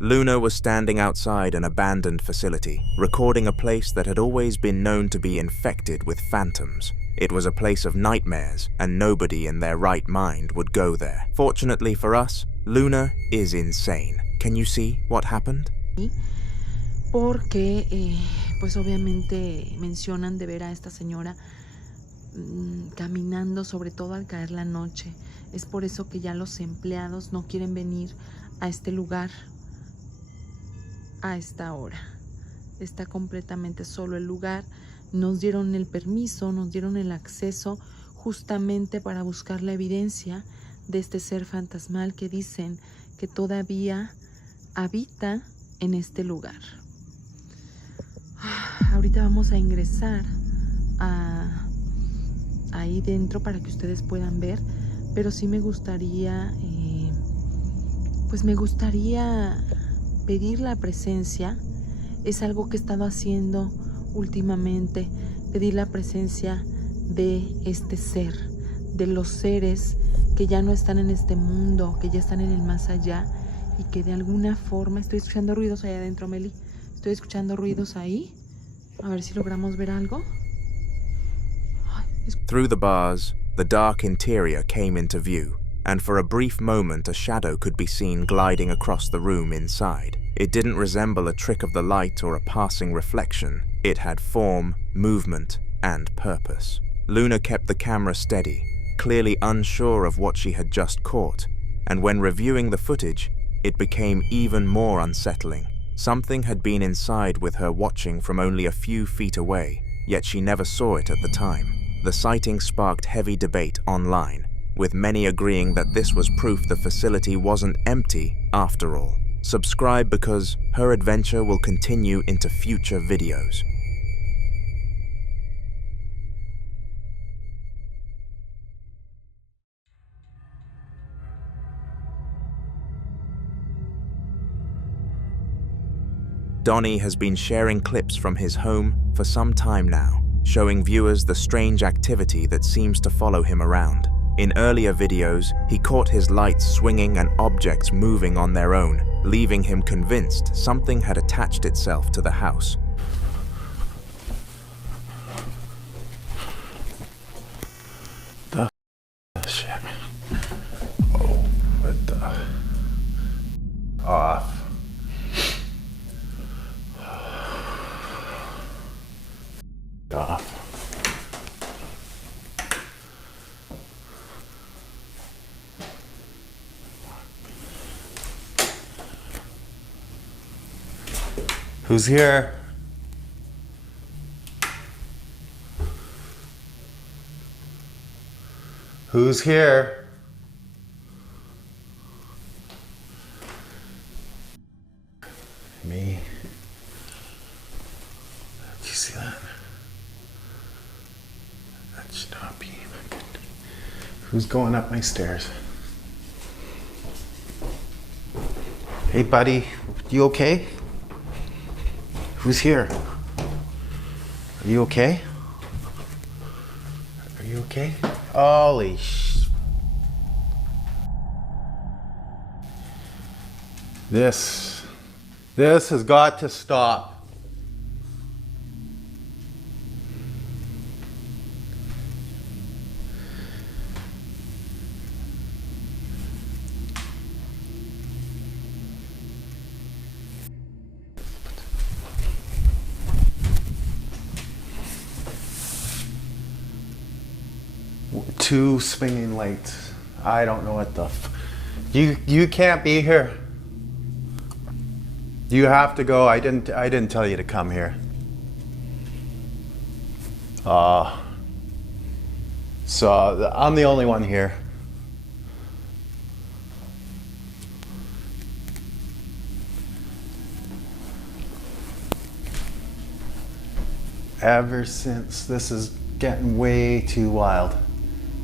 Luna was standing outside an abandoned facility, recording a place that had always been known to be infected with phantoms. It was a place of nightmares, and nobody in their right mind would go there. Fortunately for us, Luna is insane. Can you see what happened? Porque, pues obviamente mencionan de ver a esta señora caminando, sobre todo al caer la noche. Es por eso que ya los empleados no quieren venir a este lugar a esta hora. Está completamente solo el lugar. Nos dieron el permiso, nos dieron el acceso justamente para buscar la evidencia de este ser fantasmal que dicen que todavía habita en este lugar. Ahorita vamos a ingresar ahí dentro para que ustedes puedan ver, pero sí me gustaría, pues me gustaría pedir la presencia. Es algo que he estado haciendo últimamente, pedir la presencia de este ser, de los seres que ya no están en este mundo, que ya están en el más allá y que de alguna forma... Estoy escuchando ruidos allá adentro, Meli. Estoy escuchando ruidos ahí. A ver si logramos ver algo. Through the bars, the dark interior came into view, and for a brief moment a shadow could be seen gliding across the room inside. It didn't resemble a trick of the light or a passing reflection. It had form, movement, and purpose. Luna kept the camera steady, clearly unsure of what she had just caught, and when reviewing the footage, it became even more unsettling. Something had been inside with her watching from only a few feet away, yet she never saw it at the time. The sighting sparked heavy debate online, with many agreeing that this was proof the facility wasn't empty after all. Subscribe because her adventure will continue into future videos. Donnie has been sharing clips from his home for some time now, showing viewers the strange activity that seems to follow him around. In earlier videos, he caught his lights swinging and objects moving on their own, leaving him convinced something had attached itself to the house. The shit. Oh, what the? Off. Off. Who's here? Who's here? Me. Do you see that? That should not be good. Who's going up my stairs? Hey, buddy, you okay? Who's here? Are you okay? Are you okay? Holy sh... This has got to stop. Two swinging lights. I don't know what the you can't be here. You have to go. I didn't tell you to come here. So I'm the only one here. Ever since this is getting way too wild.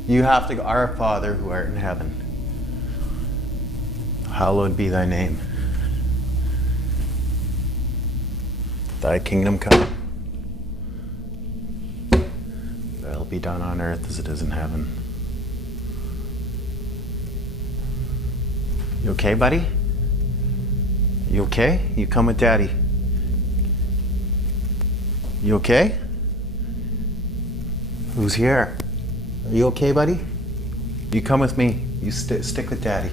You have to go, our Father who art in heaven, hallowed be thy name. Thy kingdom come. Thy'll be done on earth as it is in heaven. You okay, buddy? You okay? You come with Daddy. You okay? Who's here? Are you okay, buddy? You come with me. You stick with Daddy.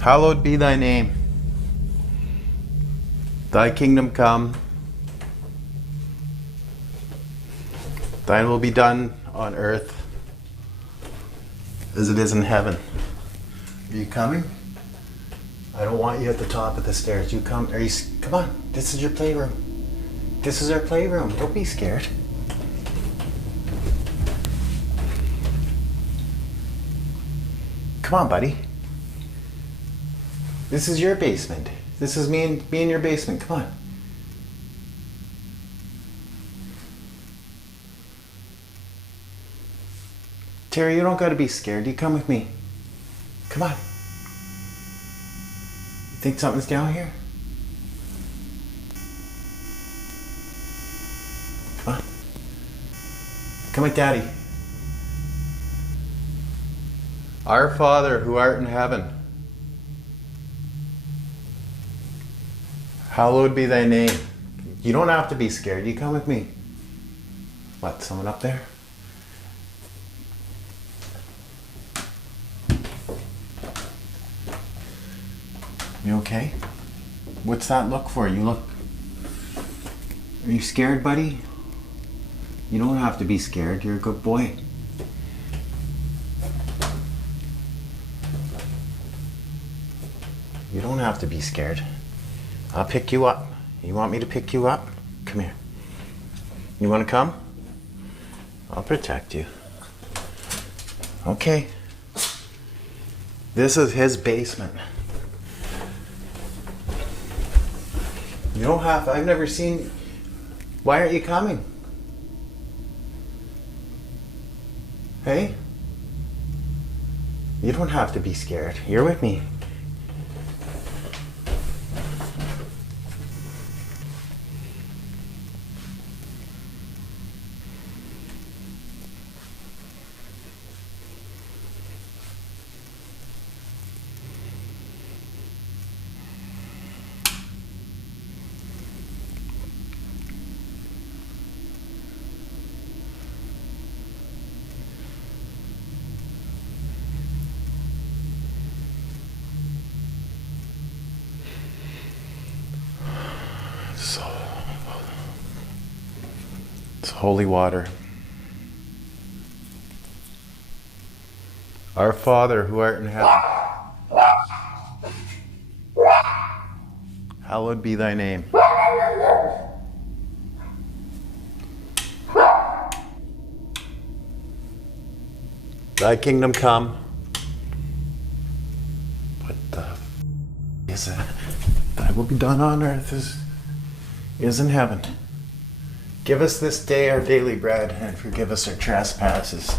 Hallowed be thy name. Thy kingdom come. Thine will be done on earth as it is in heaven. Are you coming? I don't want you at the top of the stairs. You come. Come on. This is your playroom. This is our playroom. Don't be scared. Come on, buddy. This is your basement. This is me in your basement. Come on. Terry, you don't gotta be scared. You come with me. Come on. You think something's down here? Come on. Come with Daddy. Our Father who art in heaven, hallowed be thy name. You don't have to be scared. You come with me. What, someone up there? You okay? What's that look for? You look... Are you scared, buddy? You don't have to be scared. You're a good boy. You don't have to be scared. I'll pick you up. You want me to pick you up? Come here. You want to come? I'll protect you. Okay. This is his basement. You don't have to. I've never seen... Why aren't you coming? Hey? You don't have to be scared. You're with me. It's holy water. Our Father who art in heaven, hallowed be thy name. Thy kingdom come. What the is it? Thy will be done on earth as is in heaven. Give us this day our daily bread, and forgive us our trespasses.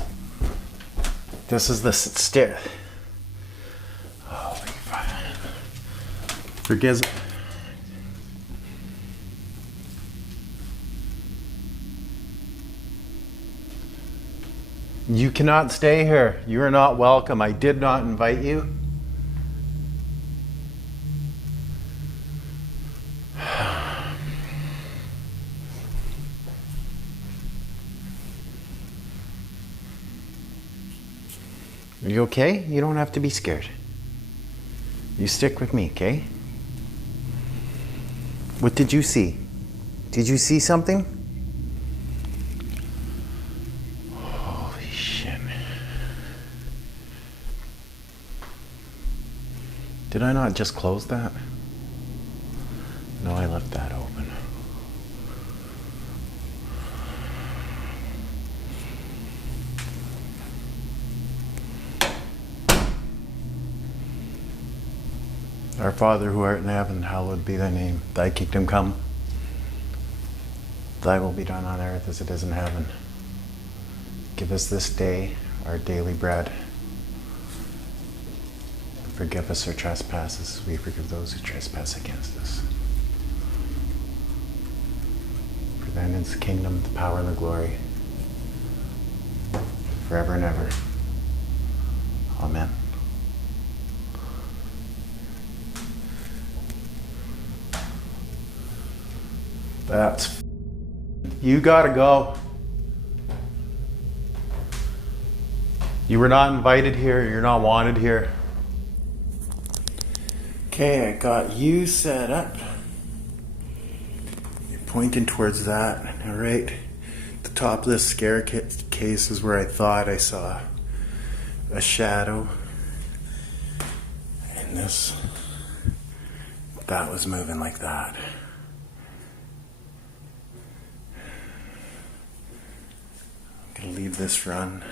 This is the stair. Holy fire. Forgive. You cannot stay here. You are not welcome. I did not invite you. Are you okay? You don't have to be scared. You stick with me, okay? What did you see? Did you see something? Holy shit. Did I not just close that? No, I left that open. Our Father who art in heaven, hallowed be thy name. Thy kingdom come. Thy will be done on earth as it is in heaven. Give us this day our daily bread. And forgive us our trespasses as we forgive those who trespass against us. For thine is the kingdom, the power, and the glory, forever and ever. Amen. That's... You gotta go. You were not invited here. You're not wanted here. Okay, I got you set up. You're pointing towards that. All right. The top of this scare case is where I thought I saw a shadow. And that was moving like that. I'm gonna leave this run.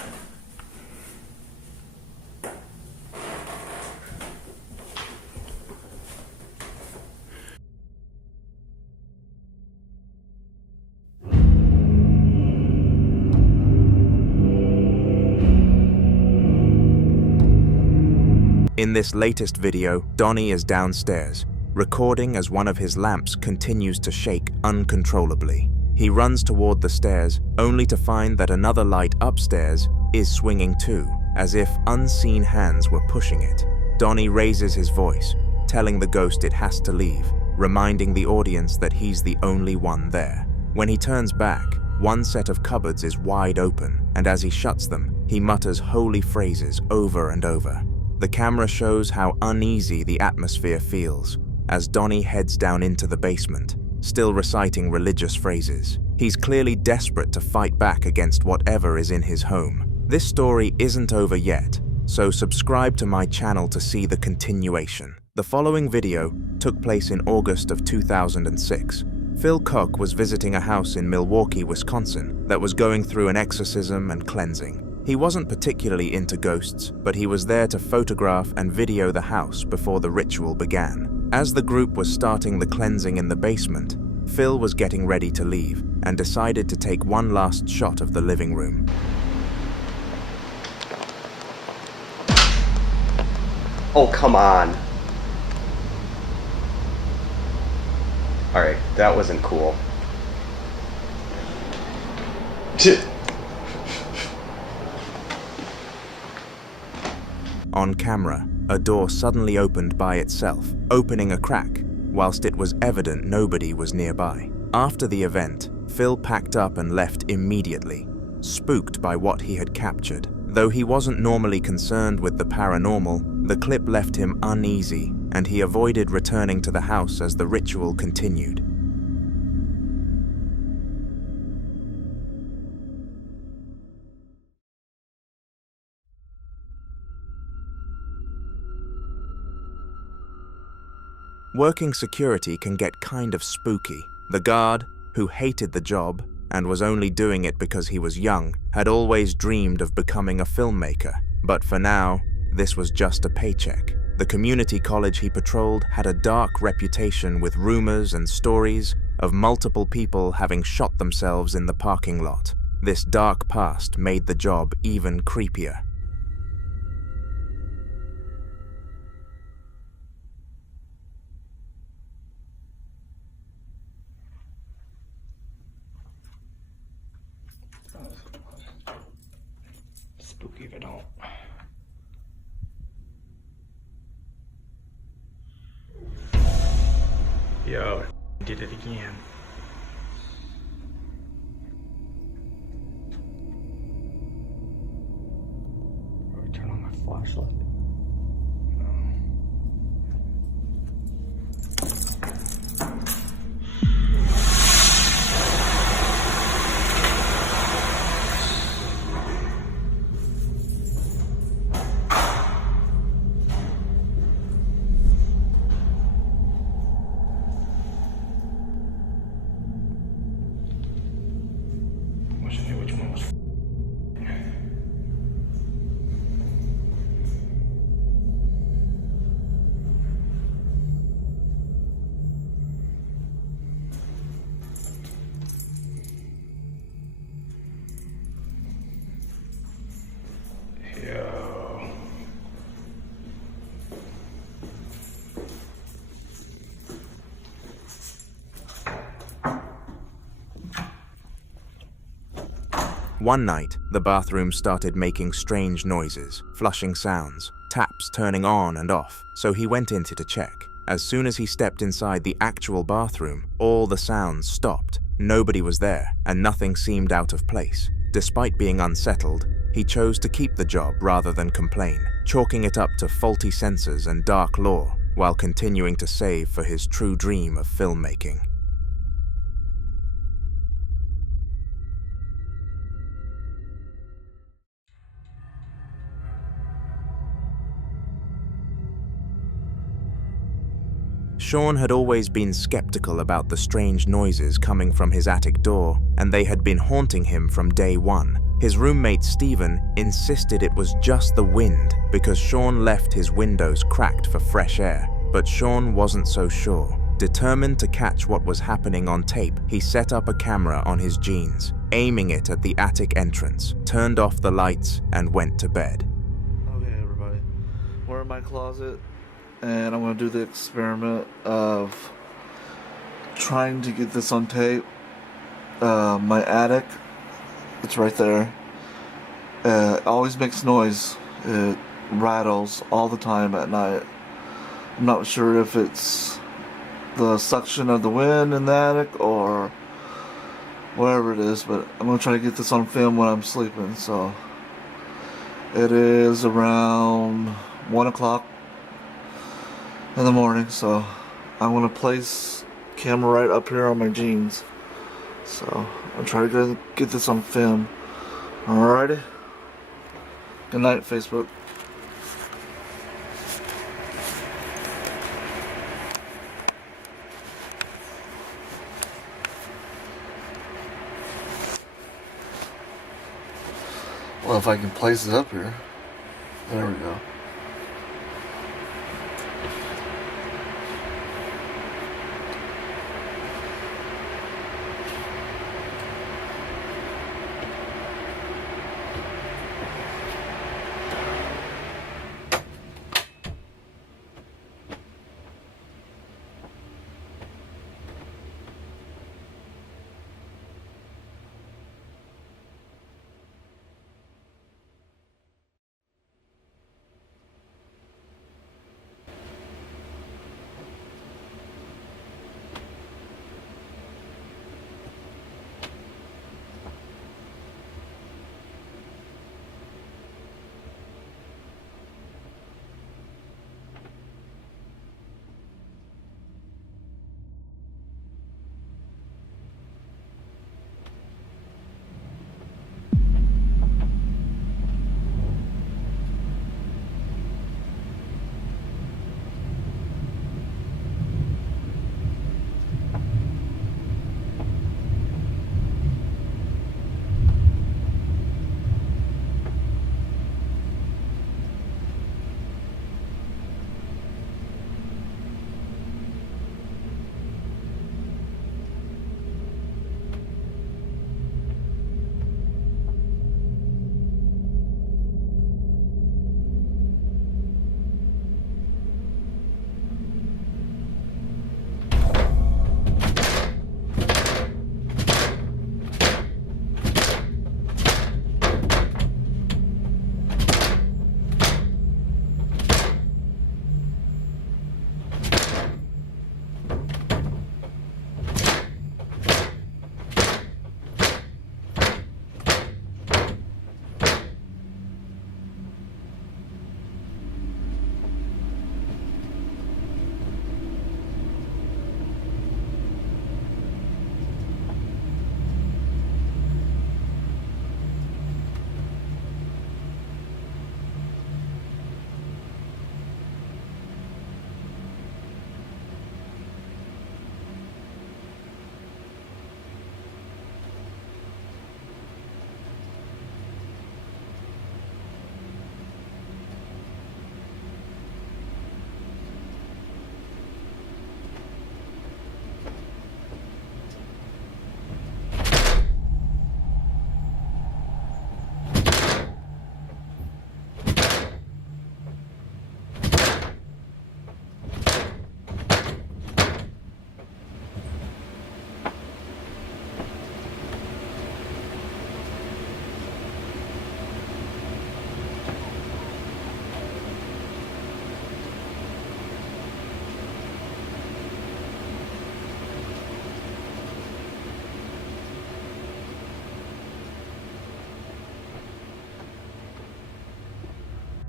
In this latest video, Donnie is downstairs, recording as one of his lamps continues to shake uncontrollably. He runs toward the stairs, only to find that another light upstairs is swinging too, as if unseen hands were pushing it. Donnie raises his voice, telling the ghost it has to leave, reminding the audience that he's the only one there. When he turns back, one set of cupboards is wide open, and as he shuts them, he mutters holy phrases over and over. The camera shows how uneasy the atmosphere feels as Donnie heads down into the basement, still reciting religious phrases. He's clearly desperate to fight back against whatever is in his home. This story isn't over yet, so subscribe to my channel to see the continuation. The following video took place in August of 2006. Phil Koch was visiting a house in Milwaukee, Wisconsin that was going through an exorcism and cleansing. He wasn't particularly into ghosts, but he was there to photograph and video the house before the ritual began. As the group was starting the cleansing in the basement, Phil was getting ready to leave and decided to take one last shot of the living room. Oh, come on. Alright, that wasn't cool. On camera, a door suddenly opened by itself, opening a crack, whilst it was evident nobody was nearby. After the event, Phil packed up and left immediately, spooked by what he had captured. Though he wasn't normally concerned with the paranormal, the clip left him uneasy, and he avoided returning to the house as the ritual continued. Working security can get kind of spooky. The guard, who hated the job and was only doing it because he was young, had always dreamed of becoming a filmmaker. But for now, this was just a paycheck. The community college he patrolled had a dark reputation with rumors and stories of multiple people having shot themselves in the parking lot. This dark past made the job even creepier. Spooky if I don't. Yo, did it again. Turn on my flashlight. One night, the bathroom started making strange noises, flushing sounds, taps turning on and off, so he went in to check. As soon as he stepped inside the actual bathroom, all the sounds stopped. Nobody was there, and nothing seemed out of place. Despite being unsettled, he chose to keep the job rather than complain, chalking it up to faulty sensors and dark lore, while continuing to save for his true dream of filmmaking. Sean had always been skeptical about the strange noises coming from his attic door, and they had been haunting him from day one. His roommate Stephen insisted it was just the wind because Sean left his windows cracked for fresh air, but Sean wasn't so sure. Determined to catch what was happening on tape, he set up a camera on his jeans, aiming it at the attic entrance, turned off the lights, and went to bed. Okay, everybody, we're in my closet, and I'm going to do the experiment of trying to get this on tape. My attic, it's right there. It always makes noise. It rattles all the time at night. I'm not sure if it's the suction of the wind in the attic or whatever it is, but I'm going to try to get this on film when I'm sleeping. So it is around 1 o'clock in the morning, so I'm going to place camera right up here on my jeans. So I'll try to get this on film. Alrighty. Good night, Facebook. Well, if I can place it up here. There we go.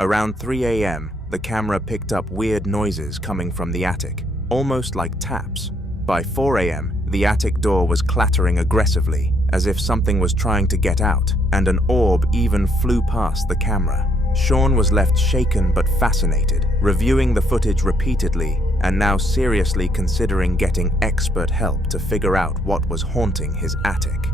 Around 3 a.m., the camera picked up weird noises coming from the attic, almost like taps. By 4 a.m., the attic door was clattering aggressively, as if something was trying to get out, and an orb even flew past the camera. Sean was left shaken but fascinated, reviewing the footage repeatedly and now seriously considering getting expert help to figure out what was haunting his attic.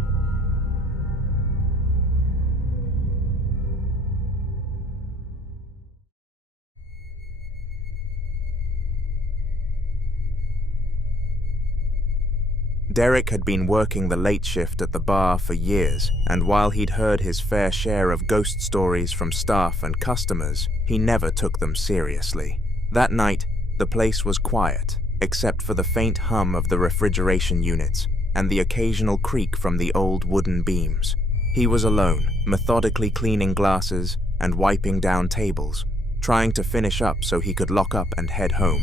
Derek had been working the late shift at the bar for years, and while he'd heard his fair share of ghost stories from staff and customers, he never took them seriously. That night, the place was quiet, except for the faint hum of the refrigeration units and the occasional creak from the old wooden beams. He was alone, methodically cleaning glasses and wiping down tables, trying to finish up so he could lock up and head home.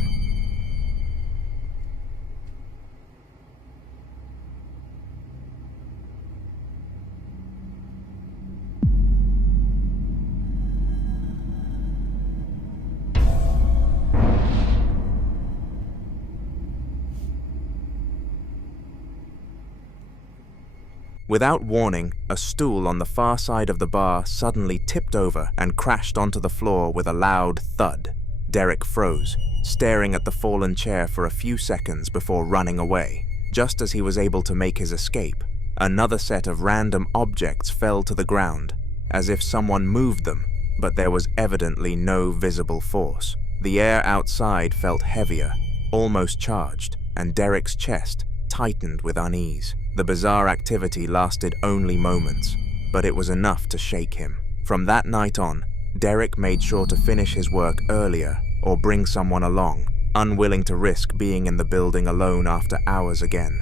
Without warning, a stool on the far side of the bar suddenly tipped over and crashed onto the floor with a loud thud. Derek froze, staring at the fallen chair for a few seconds before running away. Just as he was able to make his escape, another set of random objects fell to the ground, as if someone moved them, but there was evidently no visible force. The air outside felt heavier, almost charged, and Derek's chest tightened with unease. The bizarre activity lasted only moments, but it was enough to shake him. From that night on, Derek made sure to finish his work earlier or bring someone along, unwilling to risk being in the building alone after hours again.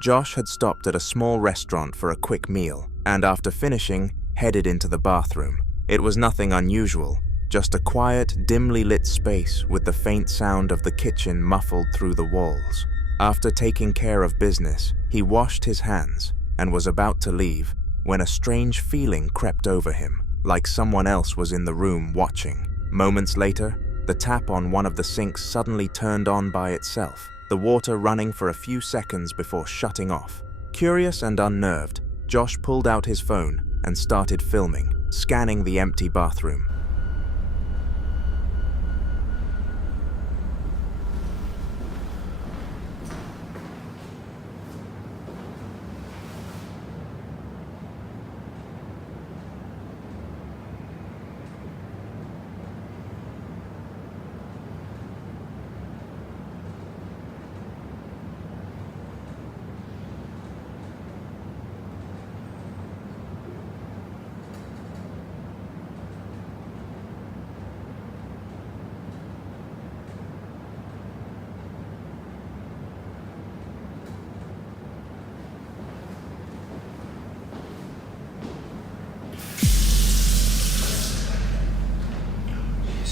Josh had stopped at a small restaurant for a quick meal, and after finishing, headed into the bathroom. It was nothing unusual, just a quiet, dimly lit space with the faint sound of the kitchen muffled through the walls. After taking care of business, he washed his hands and was about to leave when a strange feeling crept over him, like someone else was in the room watching. Moments later, the tap on one of the sinks suddenly turned on by itself, the water running for a few seconds before shutting off. Curious and unnerved, Josh pulled out his phone and started filming, scanning the empty bathroom.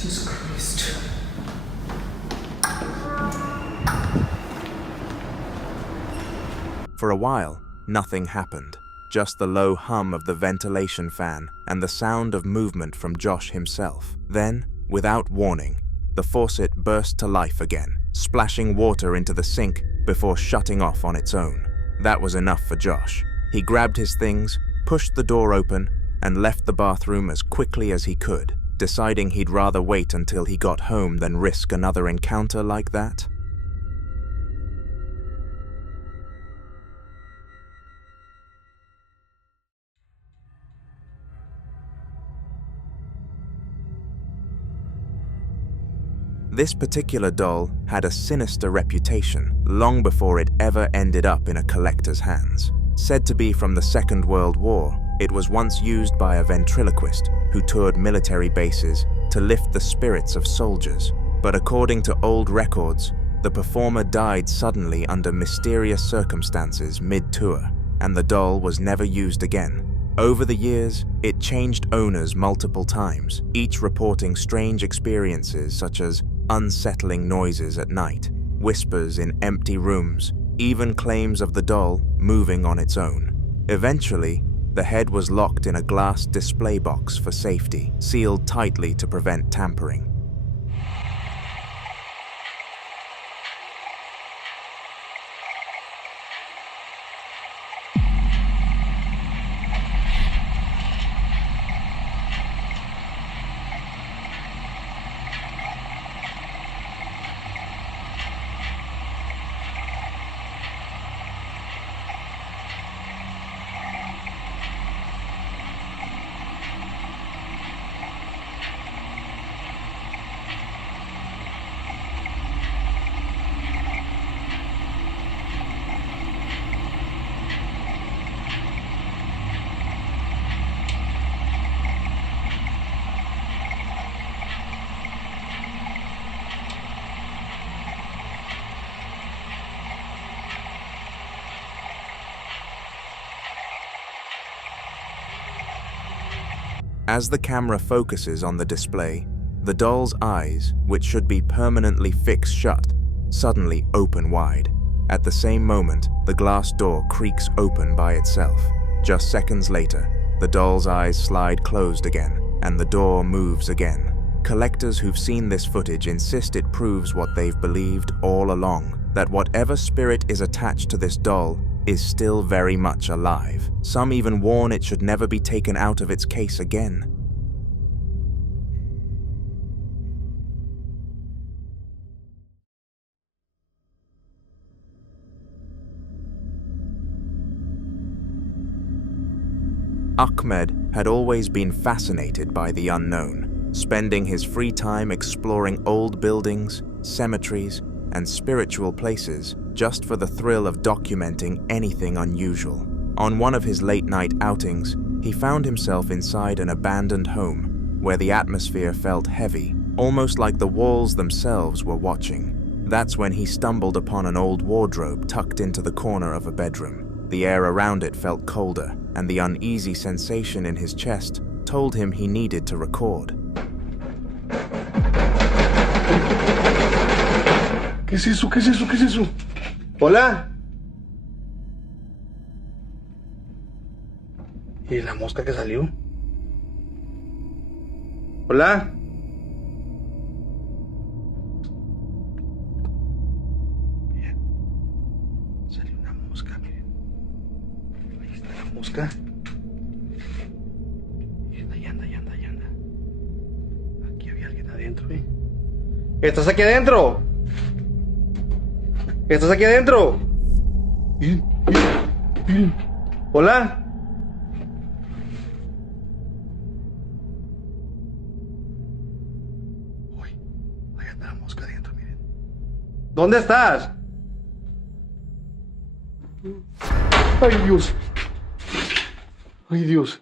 Jesus Christ. For a while, nothing happened. Just the low hum of the ventilation fan and the sound of movement from Josh himself. Then, without warning, the faucet burst to life again, splashing water into the sink before shutting off on its own. That was enough for Josh. He grabbed his things, pushed the door open, and left the bathroom as quickly as he could, deciding he'd rather wait until he got home than risk another encounter like that. This particular doll had a sinister reputation long before it ever ended up in a collector's hands. Said to be from the Second World War, it was once used by a ventriloquist who toured military bases to lift the spirits of soldiers. But according to old records, the performer died suddenly under mysterious circumstances mid-tour, and the doll was never used again. Over the years, it changed owners multiple times, each reporting strange experiences such as unsettling noises at night, whispers in empty rooms, even claims of the doll moving on its own. Eventually, the head was locked in a glass display box for safety, sealed tightly to prevent tampering. As the camera focuses on the display, the doll's eyes, which should be permanently fixed shut, suddenly open wide. At the same moment, the glass door creaks open by itself. Just seconds later, the doll's eyes slide closed again, and the door moves again. Collectors who've seen this footage insist it proves what they've believed all along, that whatever spirit is attached to this doll is still very much alive. Some even warn it should never be taken out of its case again. Ahmed had always been fascinated by the unknown, spending his free time exploring old buildings, cemeteries, and spiritual places just for the thrill of documenting anything unusual. On one of his late-night outings, he found himself inside an abandoned home, where the atmosphere felt heavy, almost like the walls themselves were watching. That's when he stumbled upon an old wardrobe tucked into the corner of a bedroom. The air around it felt colder, and the uneasy sensation in his chest told him he needed to record. ¿Qué es eso? ¿Qué es eso? ¿Qué es eso? Hola. ¿Y la mosca que salió? Hola. Bien. Salió una mosca, miren. Ahí está la mosca. Y anda. Aquí había alguien adentro, ¿eh? ¿Estás aquí adentro? ¿Estás aquí adentro? Miren. Hola. Uy, ahí anda la mosca adentro, miren. ¿Dónde estás? Ay, Dios. Ay, Dios.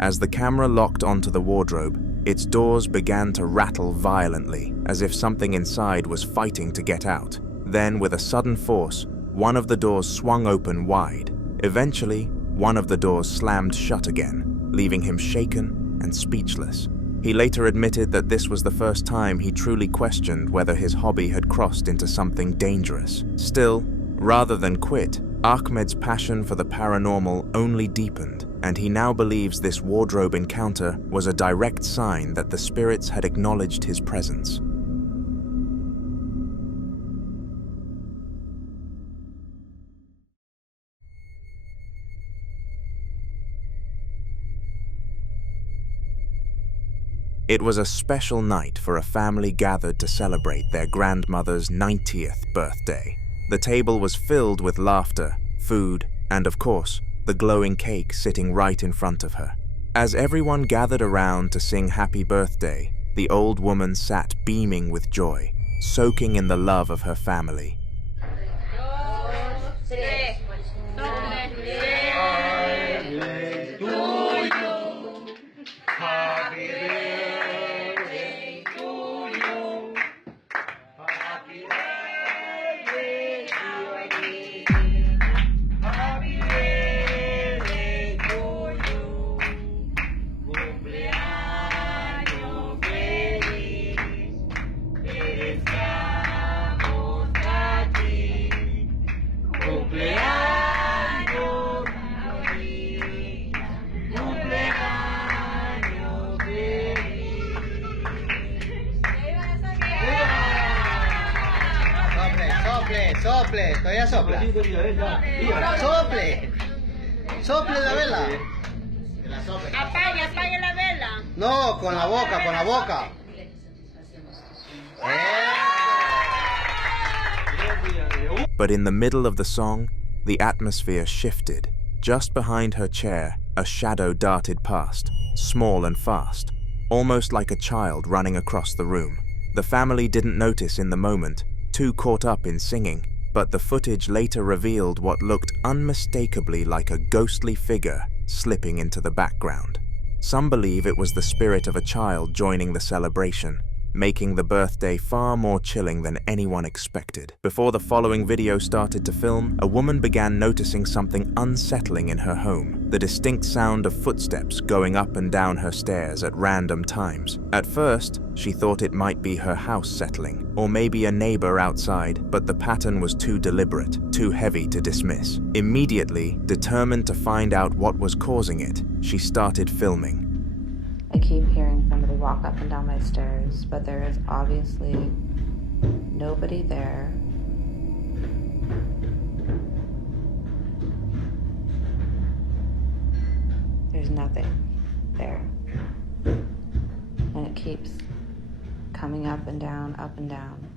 As the camera locked onto the wardrobe, its doors began to rattle violently, as if something inside was fighting to get out. Then, with a sudden force, one of the doors swung open wide. Eventually, one of the doors slammed shut again, leaving him shaken and speechless. He later admitted that this was the first time he truly questioned whether his hobby had crossed into something dangerous. Still, rather than quit, Ahmed's passion for the paranormal only deepened, and he now believes this wardrobe encounter was a direct sign that the spirits had acknowledged his presence. It was a special night for a family gathered to celebrate their grandmother's 90th birthday. The table was filled with laughter, food, and of course, the glowing cake sitting right in front of her. As everyone gathered around to sing happy birthday, the old woman sat beaming with joy, soaking in the love of her family. Sople, todavía sopla. Sople. Sople la vela. Apague la vela. No, con la boca, con la boca. But in the middle of the song, the atmosphere shifted. Just behind her chair, a shadow darted past, small and fast, almost like a child running across the room. The family didn't notice in the moment, too caught up in singing, but the footage later revealed what looked unmistakably like a ghostly figure slipping into the background. Some believe it was the spirit of a child joining the celebration, making the birthday far more chilling than anyone expected. Before the following video started to film, a woman began noticing something unsettling in her home, the distinct sound of footsteps going up and down her stairs at random times. At first, she thought it might be her house settling, or maybe a neighbor outside, but the pattern was too deliberate, too heavy to dismiss. Immediately, determined to find out what was causing it, she started filming. I keep hearing somebody walk up and down my stairs, but there is obviously nobody there. There's nothing there. And it keeps coming up and down, up and down.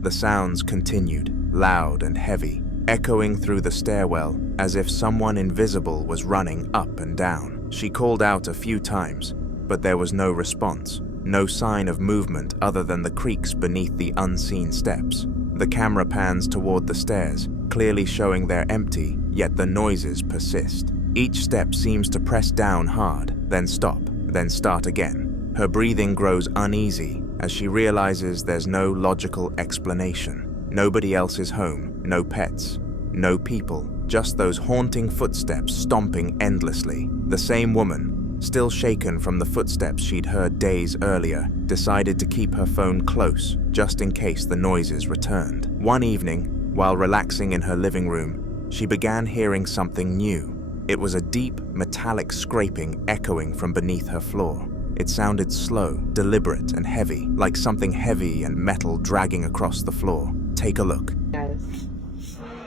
The sounds continued, loud and heavy, echoing through the stairwell as if someone invisible was running up and down. She called out a few times, but there was no response, no sign of movement other than the creaks beneath the unseen steps. The camera pans toward the stairs, clearly showing they're empty, yet the noises persist. Each step seems to press down hard, then stop, then start again. Her breathing grows uneasy as she realizes there's no logical explanation. Nobody else is home, no pets, no people, just those haunting footsteps stomping endlessly. The same woman, still shaken from the footsteps she'd heard days earlier, decided to keep her phone close just in case the noises returned. One evening, while relaxing in her living room, she began hearing something new. It was a deep, metallic scraping echoing from beneath her floor. It sounded slow, deliberate, and heavy, like something heavy and metal dragging across the floor. Take a look. Guys,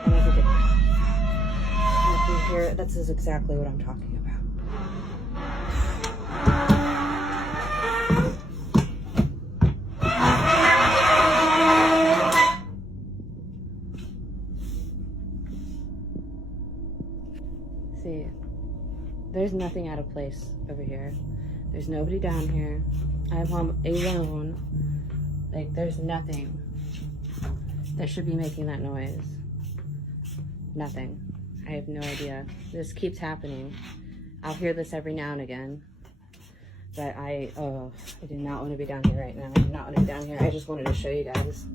and if you hear it, that's exactly what I'm talking about. See, there's nothing out of place over here. There's nobody down here. I'm home alone. Like, there's nothing that should be making that noise. Nothing. I have no idea. This keeps happening. I'll hear this every now and again. But I do not want to be down here right now. I do not want to be down here. I just wanted to show you guys.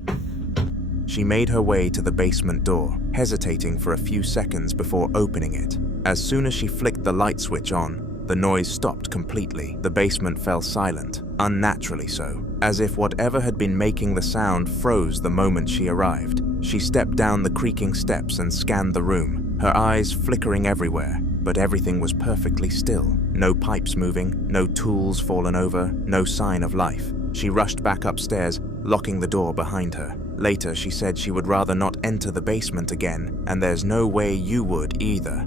She made her way to the basement door, hesitating for a few seconds before opening it. As soon as she flicked the light switch on, the noise stopped completely. The basement fell silent, unnaturally so, as if whatever had been making the sound froze the moment she arrived. She stepped down the creaking steps and scanned the room, her eyes flickering everywhere, but everything was perfectly still. No pipes moving, no tools fallen over, no sign of life. She rushed back upstairs, locking the door behind her. Later, she said she would rather not enter the basement again, and there's no way you would either.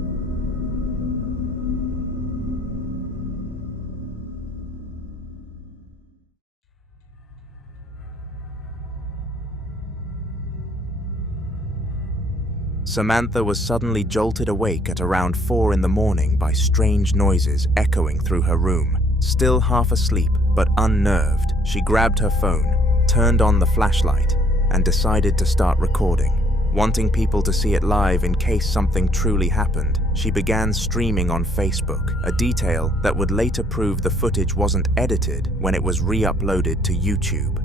Samantha was suddenly jolted awake at around 4 in the morning by strange noises echoing through her room. Still half asleep, but unnerved, she grabbed her phone, turned on the flashlight, and decided to start recording. Wanting people to see it live in case something truly happened, she began streaming on Facebook, a detail that would later prove the footage wasn't edited when it was re-uploaded to YouTube.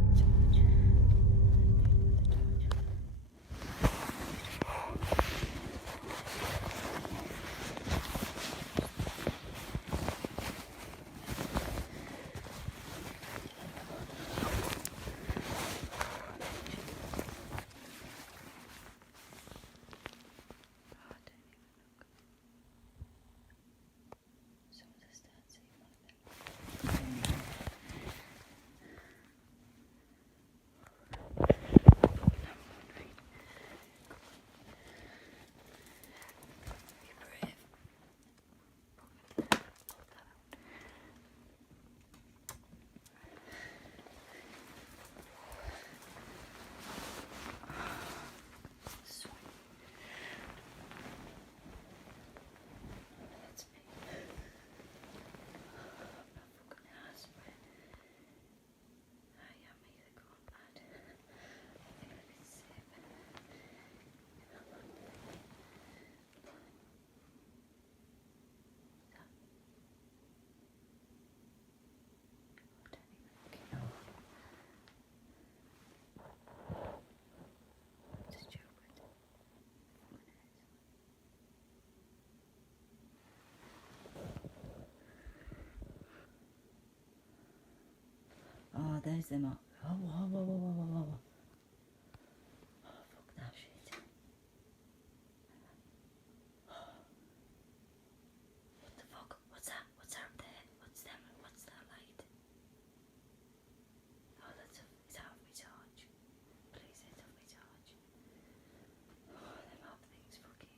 there's them up. Oh, whoa, whoa, whoa, whoa, whoa, whoa. Oh, fuck that shit. What the fuck? What's that? What's up there? What's that? What's that light? Oh, it's out of my charge. Please, it's off my charge. Oh, them up things fucking.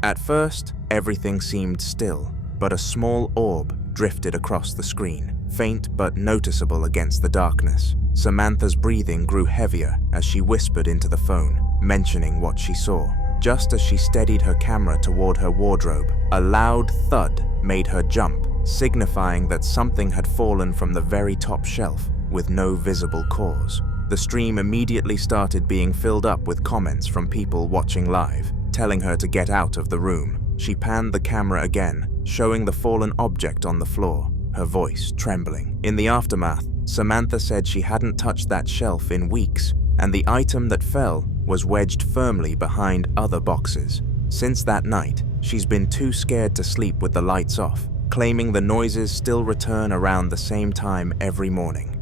At first, everything seemed still, but a small orb drifted across the screen, faint but noticeable against the darkness. Samantha's breathing grew heavier as she whispered into the phone, mentioning what she saw. Just as she steadied her camera toward her wardrobe, a loud thud made her jump, signifying that something had fallen from the very top shelf with no visible cause. The stream immediately started being filled up with comments from people watching live, telling her to get out of the room. She panned the camera again, showing the fallen object on the floor, her voice trembling. In the aftermath, Samantha said she hadn't touched that shelf in weeks, and the item that fell was wedged firmly behind other boxes. Since that night, she's been too scared to sleep with the lights off, claiming the noises still return around the same time every morning.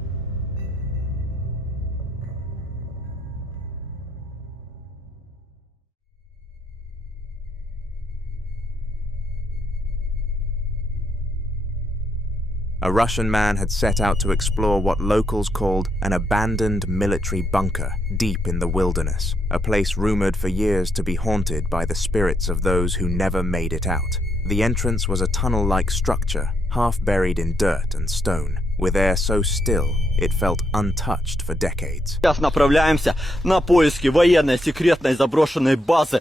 A Russian man had set out to explore what locals called an abandoned military bunker deep in the wilderness, a place rumored for years to be haunted by the spirits of those who never made it out. The entrance was a tunnel-like structure, half buried in dirt and stone, with air so still it felt untouched for decades. Сейчас направляемся на поиски военной секретной заброшенной базы.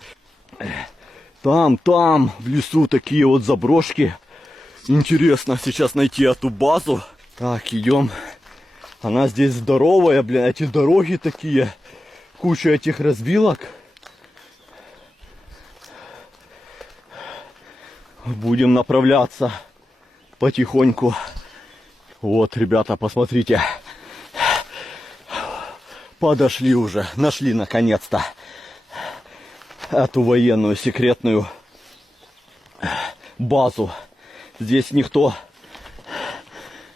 Там, в лесу такие вот заброшки. Интересно сейчас найти эту базу. Так, идем. Она здесь здоровая, блин, эти дороги такие. Куча этих развилок. Будем направляться потихоньку. Вот, ребята, посмотрите. Подошли уже, нашли наконец-то эту военную секретную базу. Здесь никто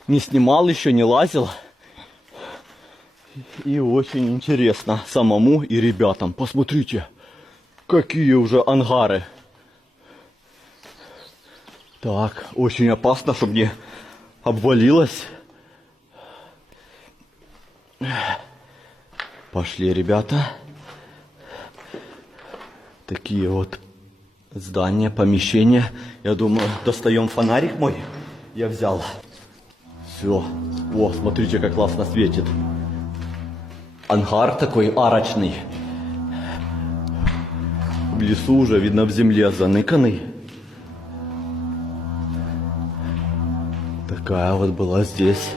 не снимал еще, не лазил. И очень интересно самому и ребятам. Посмотрите, какие уже ангары. Так, очень опасно, чтобы не обвалилось. Пошли, ребята. Такие вот здание, помещение. Я думаю, достаем фонарик мой. Я взял. Все. О, смотрите, как классно светит. Ангар такой арочный. В лесу уже, видно, в земле заныканный. Такая вот была здесь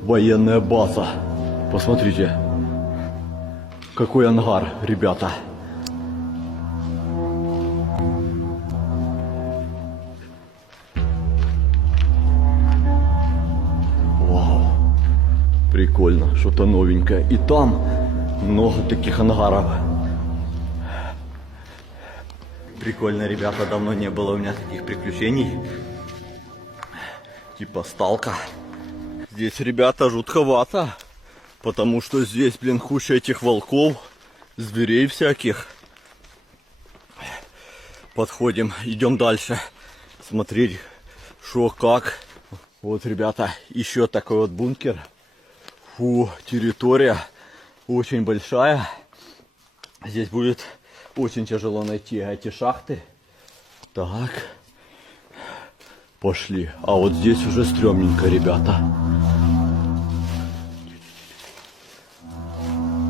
военная база. Посмотрите. Какой ангар, ребята. Прикольно, что-то новенькое. И там много таких ангаров. Прикольно, ребята, давно не было у меня таких приключений. Типа сталка. Здесь, ребята, жутковато. Потому что здесь, блин, куча этих волков, зверей всяких. Подходим, идем дальше. Смотреть, шо, как? Вот, ребята, еще такой вот бункер. Фу, территория очень большая. Здесь будет очень тяжело найти эти шахты. Так. Пошли. А вот здесь уже стрёмненько, ребята.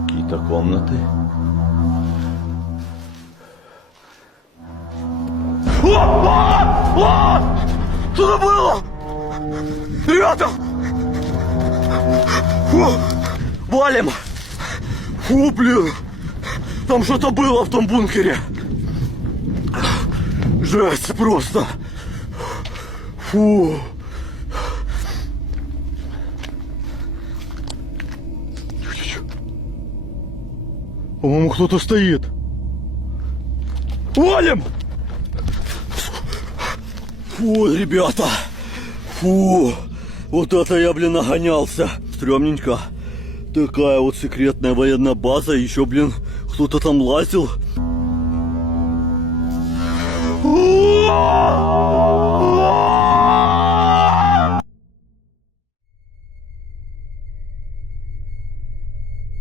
Какие-то комнаты. Что это было? Ребята! Валим! Фу, блин! Там что-то было в том бункере. Жесть просто. Фу. По-моему, кто-то стоит. Валим! Фу, ребята. Фу. Вот это я, блин, нагонялся. Стрёмненько. Такая вот секретная военная база. Еще, блин, кто-то там лазил.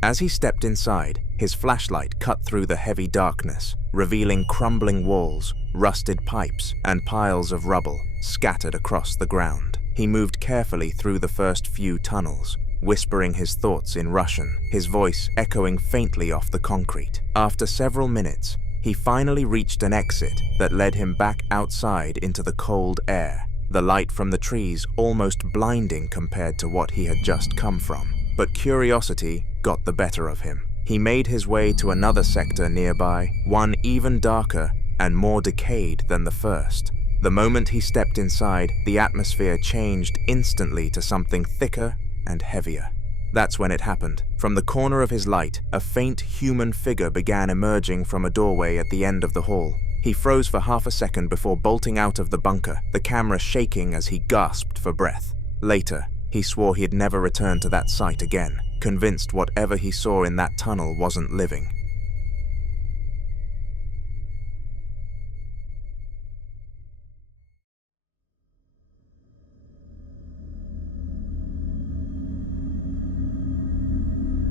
As he stepped inside, his flashlight cut through the heavy darkness, revealing crumbling walls, rusted pipes, and piles of rubble scattered across the ground. He moved carefully through the first few tunnels, whispering his thoughts in Russian, his voice echoing faintly off the concrete. After several minutes, he finally reached an exit that led him back outside into the cold air, the light from the trees almost blinding compared to what he had just come from. But curiosity got the better of him. He made his way to another sector nearby, one even darker and more decayed than the first. The moment he stepped inside, the atmosphere changed instantly to something thicker and heavier. That's when it happened. From the corner of his light, a faint human figure began emerging from a doorway at the end of the hall. He froze for half a second before bolting out of the bunker, the camera shaking as he gasped for breath. Later, he swore he'd never return to that site again, convinced whatever he saw in that tunnel wasn't living.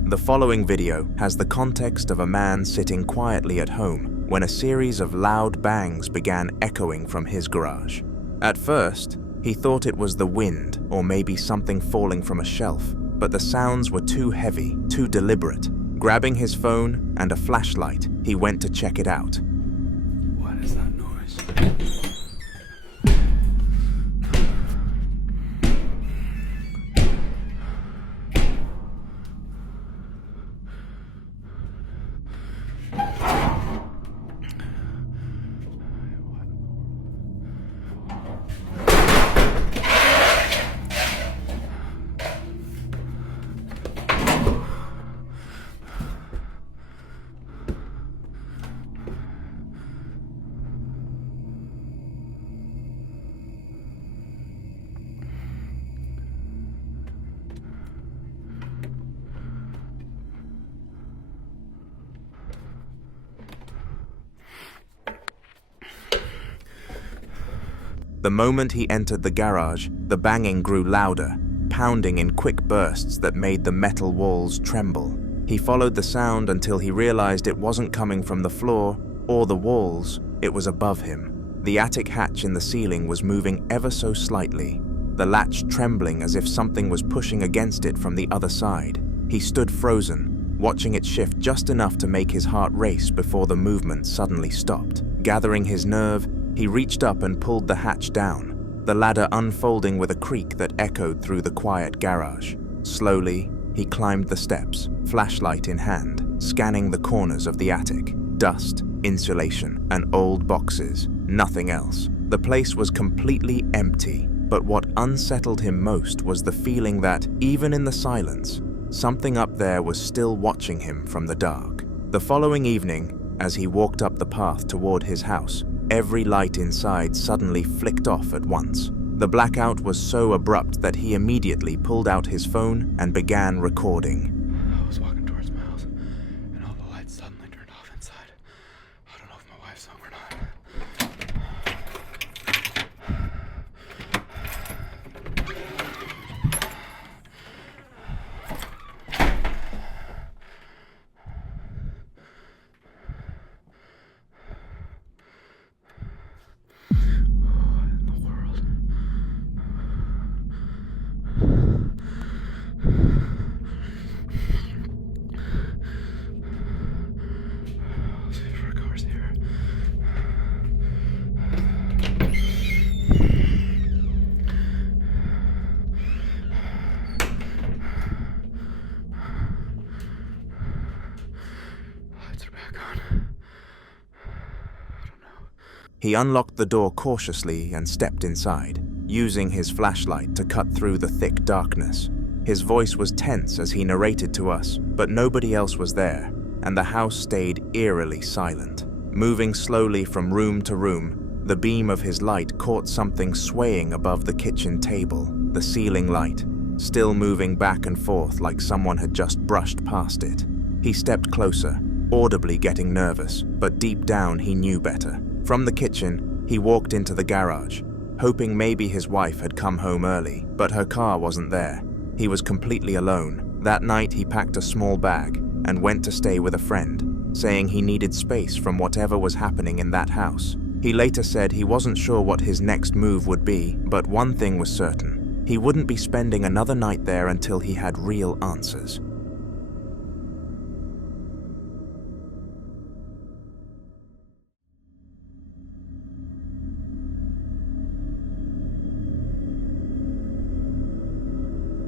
The following video has the context of a man sitting quietly at home when a series of loud bangs began echoing from his garage. At first, he thought it was the wind or maybe something falling from a shelf, but the sounds were too heavy, too deliberate. Grabbing his phone and a flashlight, he went to check it out. What is that noise? The moment he entered the garage, the banging grew louder, pounding in quick bursts that made the metal walls tremble. He followed the sound until he realized it wasn't coming from the floor or the walls, it was above him. The attic hatch in the ceiling was moving ever so slightly, the latch trembling as if something was pushing against it from the other side. He stood frozen, watching it shift just enough to make his heart race before the movement suddenly stopped. Gathering his nerve, he reached up and pulled the hatch down, the ladder unfolding with a creak that echoed through the quiet garage. Slowly, he climbed the steps, flashlight in hand, scanning the corners of the attic. Dust, insulation, and old boxes, nothing else. The place was completely empty, but what unsettled him most was the feeling that, even in the silence, something up there was still watching him from the dark. The following evening, as he walked up the path toward his house, every light inside suddenly flicked off at once. The blackout was so abrupt that he immediately pulled out his phone and began recording. I was walking towards my house, and all the lights suddenly turned off inside. I don't know if my wife's home or not. He unlocked the door cautiously and stepped inside, using his flashlight to cut through the thick darkness. His voice was tense as he narrated to us, but nobody else was there, and the house stayed eerily silent. Moving slowly from room to room, the beam of his light caught something swaying above the kitchen table, the ceiling light, still moving back and forth like someone had just brushed past it. He stepped closer, audibly getting nervous, but deep down he knew better. From the kitchen, he walked into the garage, hoping maybe his wife had come home early, but her car wasn't there. He was completely alone. That night he packed a small bag and went to stay with a friend, saying he needed space from whatever was happening in that house. He later said he wasn't sure what his next move would be, but one thing was certain. He wouldn't be spending another night there until he had real answers.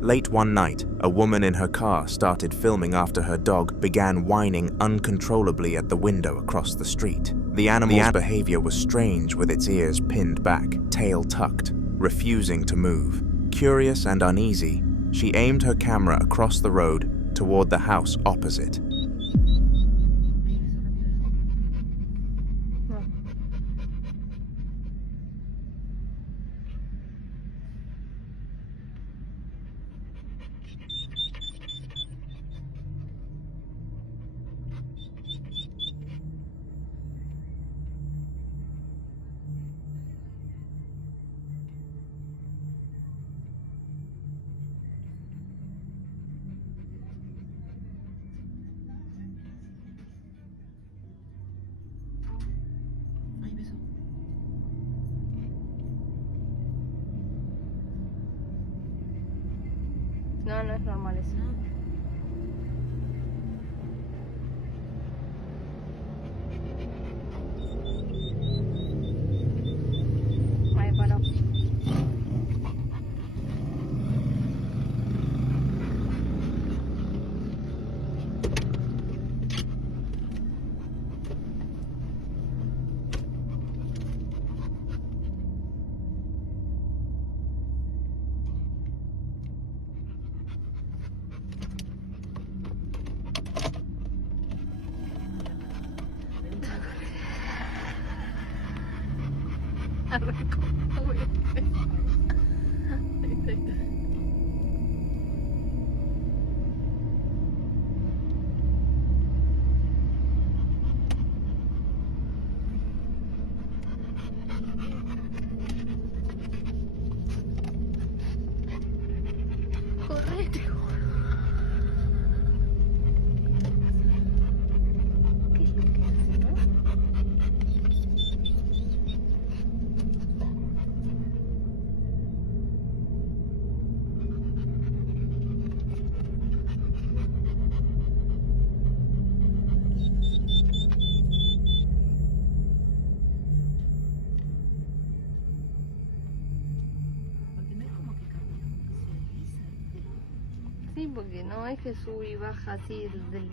Late one night, a woman in her car started filming after her dog began whining uncontrollably at the window across the street. The animal's behavior was strange, with its ears pinned back, tail tucked, refusing to move. Curious and uneasy, she aimed her camera across the road toward the house opposite. No, no es normal eso. Ahí paró. Correte. Sí, porque no es que sube y baja así del...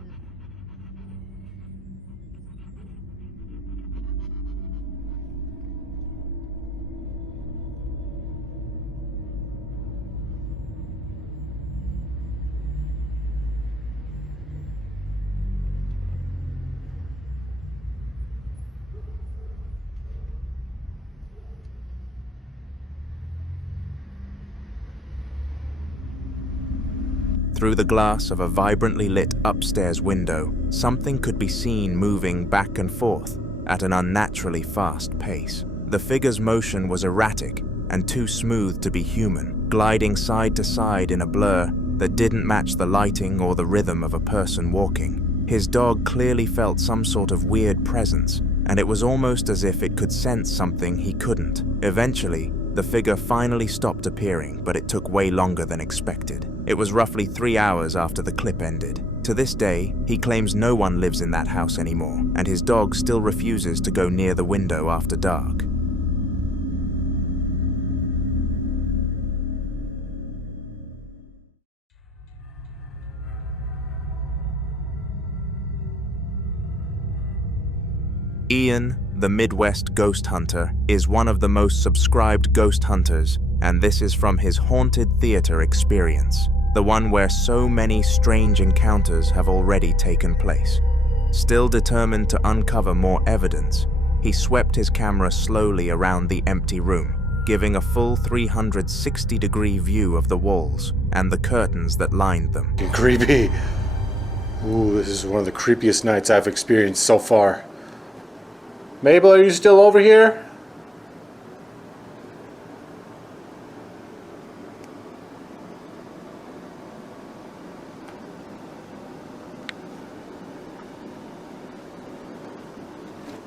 Through the glass of a vibrantly lit upstairs window, something could be seen moving back and forth at an unnaturally fast pace. The figure's motion was erratic and too smooth to be human, gliding side to side in a blur that didn't match the lighting or the rhythm of a person walking. His dog clearly felt some sort of weird presence, and it was almost as if it could sense something he couldn't. Eventually, the figure finally stopped appearing, but it took way longer than expected. It was roughly 3 hours after the clip ended. To this day, he claims no one lives in that house anymore, and his dog still refuses to go near the window after dark. Ian, the Midwest Ghost Hunter, is one of the most subscribed ghost hunters, and this is from his haunted theater experience, the one where so many strange encounters have already taken place. Still determined to uncover more evidence, he swept his camera slowly around the empty room, giving a full 360-degree view of the walls and the curtains that lined them. Creepy. Ooh, this is one of the creepiest nights I've experienced so far. Mabel, are you still over here?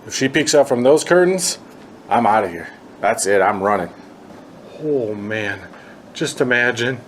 If she peeks up from those curtains, I'm out of here. That's it, I'm running. Oh man, just imagine.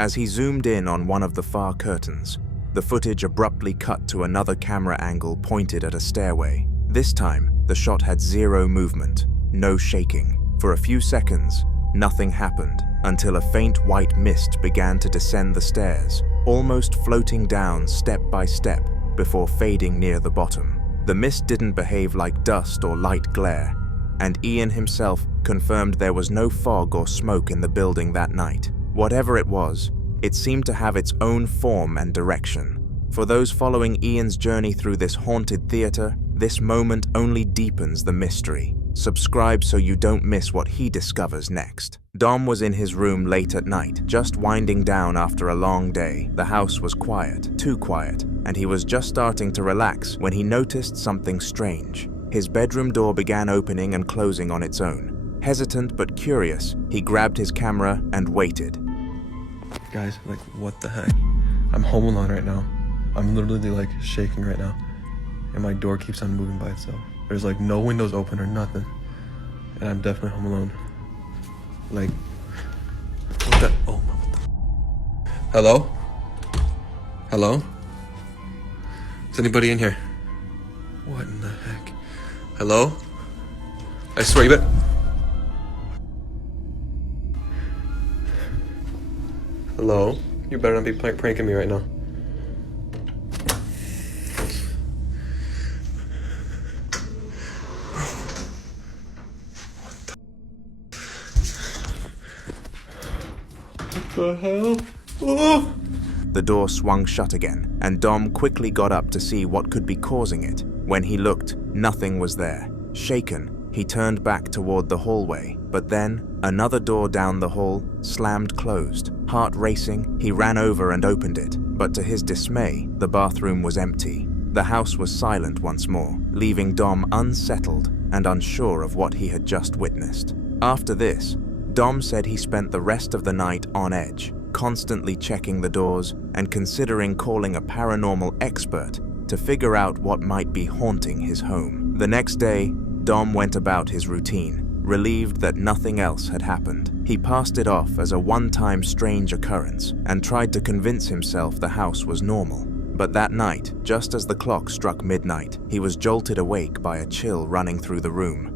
As he zoomed in on one of the far curtains, the footage abruptly cut to another camera angle pointed at a stairway. This time, the shot had zero movement, no shaking. For a few seconds, nothing happened until a faint white mist began to descend the stairs, almost floating down step by step before fading near the bottom. The mist didn't behave like dust or light glare, and Ian himself confirmed there was no fog or smoke in the building that night. Whatever it was, it seemed to have its own form and direction. For those following Ian's journey through this haunted theater, this moment only deepens the mystery. Subscribe so you don't miss what he discovers next. Dom was in his room late at night, just winding down after a long day. The house was quiet, too quiet, and he was just starting to relax when he noticed something strange. His bedroom door began opening and closing on its own. Hesitant but curious, he grabbed his camera and waited. Guys, like, what the heck? I'm home alone right now. I'm literally like shaking right now. And my door keeps on moving by itself. There's like no windows open or nothing. And I'm definitely home alone. Like, what the? Oh my, what the? Hello? Hello? Is anybody in here? What in the heck? Hello? I swear you bet. Hello? You better not be pranking me right now. What the hell? Oh! The door swung shut again, and Dom quickly got up to see what could be causing it. When he looked, nothing was there. Shaken, he turned back toward the hallway, but then another door down the hall slammed closed. Heart racing, he ran over and opened it, but to his dismay, the bathroom was empty. The house was silent once more, leaving Dom unsettled and unsure of what he had just witnessed. After this, Dom said he spent the rest of the night on edge, constantly checking the doors and considering calling a paranormal expert to figure out what might be haunting his home. The next day, Dom went about his routine, relieved that nothing else had happened. He passed it off as a one-time strange occurrence and tried to convince himself the house was normal. But that night, just as the clock struck midnight, he was jolted awake by a chill running through the room.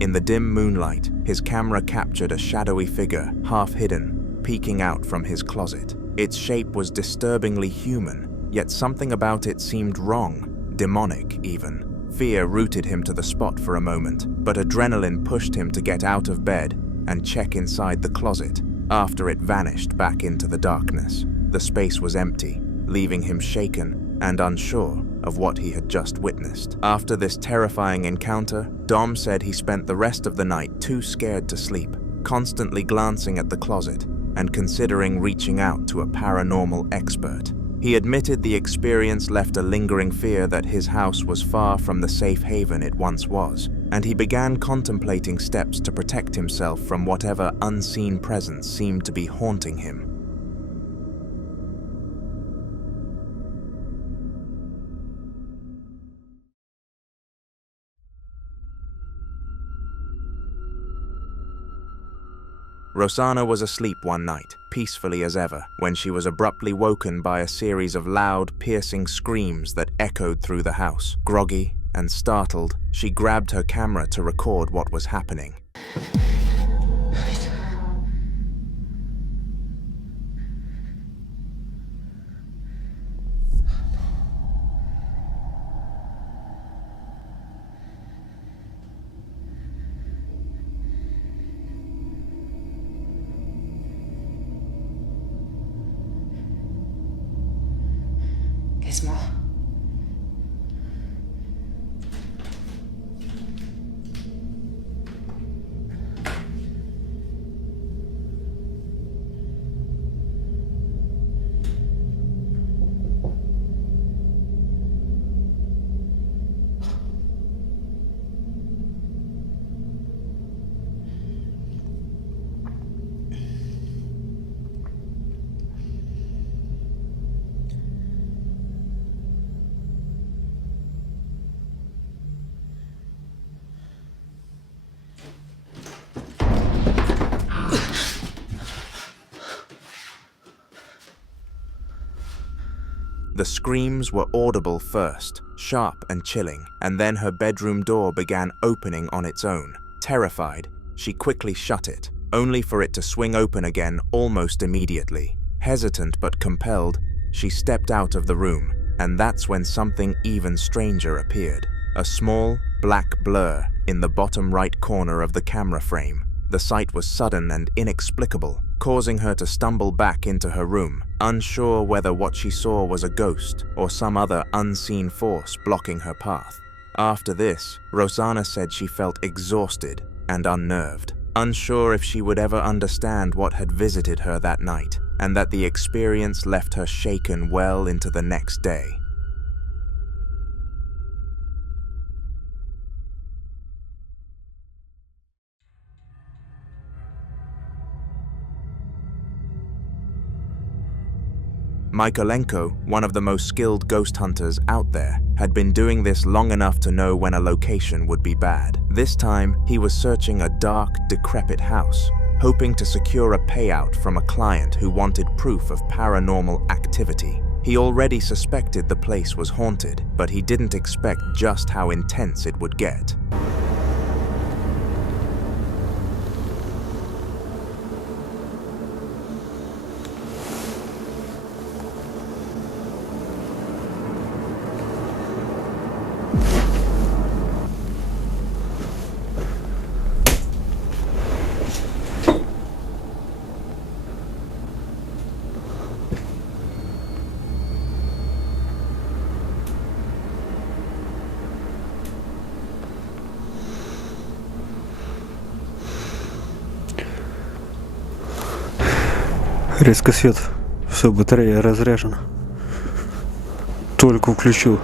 In the dim moonlight, his camera captured a shadowy figure, half hidden, peeking out from his closet. Its shape was disturbingly human, yet something about it seemed wrong, demonic even. Fear rooted him to the spot for a moment, but adrenaline pushed him to get out of bed and check inside the closet. After it vanished back into the darkness, the space was empty, leaving him shaken and unsure of what he had just witnessed. After this terrifying encounter, Dom said he spent the rest of the night too scared to sleep, constantly glancing at the closet and considering reaching out to a paranormal expert. He admitted the experience left a lingering fear that his house was far from the safe haven it once was, and he began contemplating steps to protect himself from whatever unseen presence seemed to be haunting him. Rosanna was asleep one night, peacefully as ever, when she was abruptly woken by a series of loud, piercing screams that echoed through the house. Groggy and startled, she grabbed her camera to record what was happening. Gizmo. The screams were audible first, sharp and chilling, and then her bedroom door began opening on its own. Terrified, she quickly shut it, only for it to swing open again almost immediately. Hesitant but compelled, she stepped out of the room, and that's when something even stranger appeared. A small, black blur in the bottom right corner of the camera frame. The sight was sudden and inexplicable, causing her to stumble back into her room, unsure whether what she saw was a ghost or some other unseen force blocking her path. After this, Rosanna said she felt exhausted and unnerved, unsure if she would ever understand what had visited her that night, and that the experience left her shaken well into the next day. Mykolenko, one of the most skilled ghost hunters out there, had been doing this long enough to know when a location would be bad. This time, he was searching a dark, decrepit house, hoping to secure a payout from a client who wanted proof of paranormal activity. He already suspected the place was haunted, but he didn't expect just how intense it would get. Резко свет. Все, батарея разряжена. Только включу.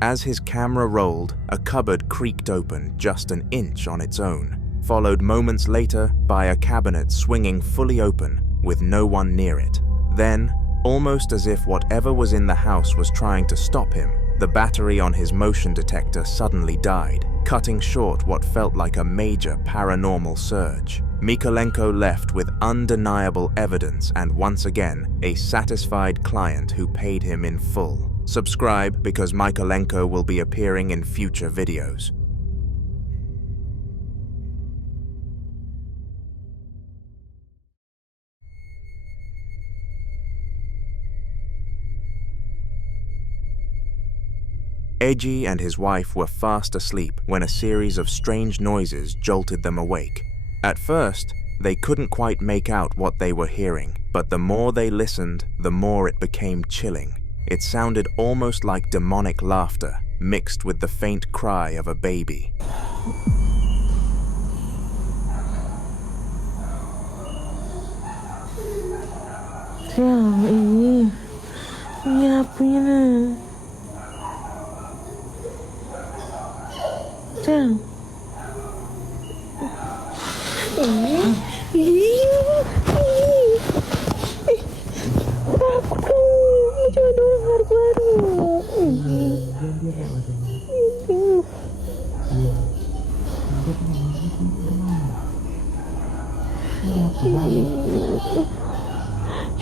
As his camera rolled, a cupboard creaked open just an inch on its own, followed moments later by a cabinet swinging fully open with no one near it. Then, almost as if whatever was in the house was trying to stop him, the battery on his motion detector suddenly died, cutting short what felt like a major paranormal surge. Mykolenko left with undeniable evidence and once again, a satisfied client who paid him in full. Subscribe because Mykolenko will be appearing in future videos. Eiji and his wife were fast asleep when a series of strange noises jolted them awake. At first, they couldn't quite make out what they were hearing, but the more they listened, the more it became chilling. It sounded almost like demonic laughter, mixed with the faint cry of a baby.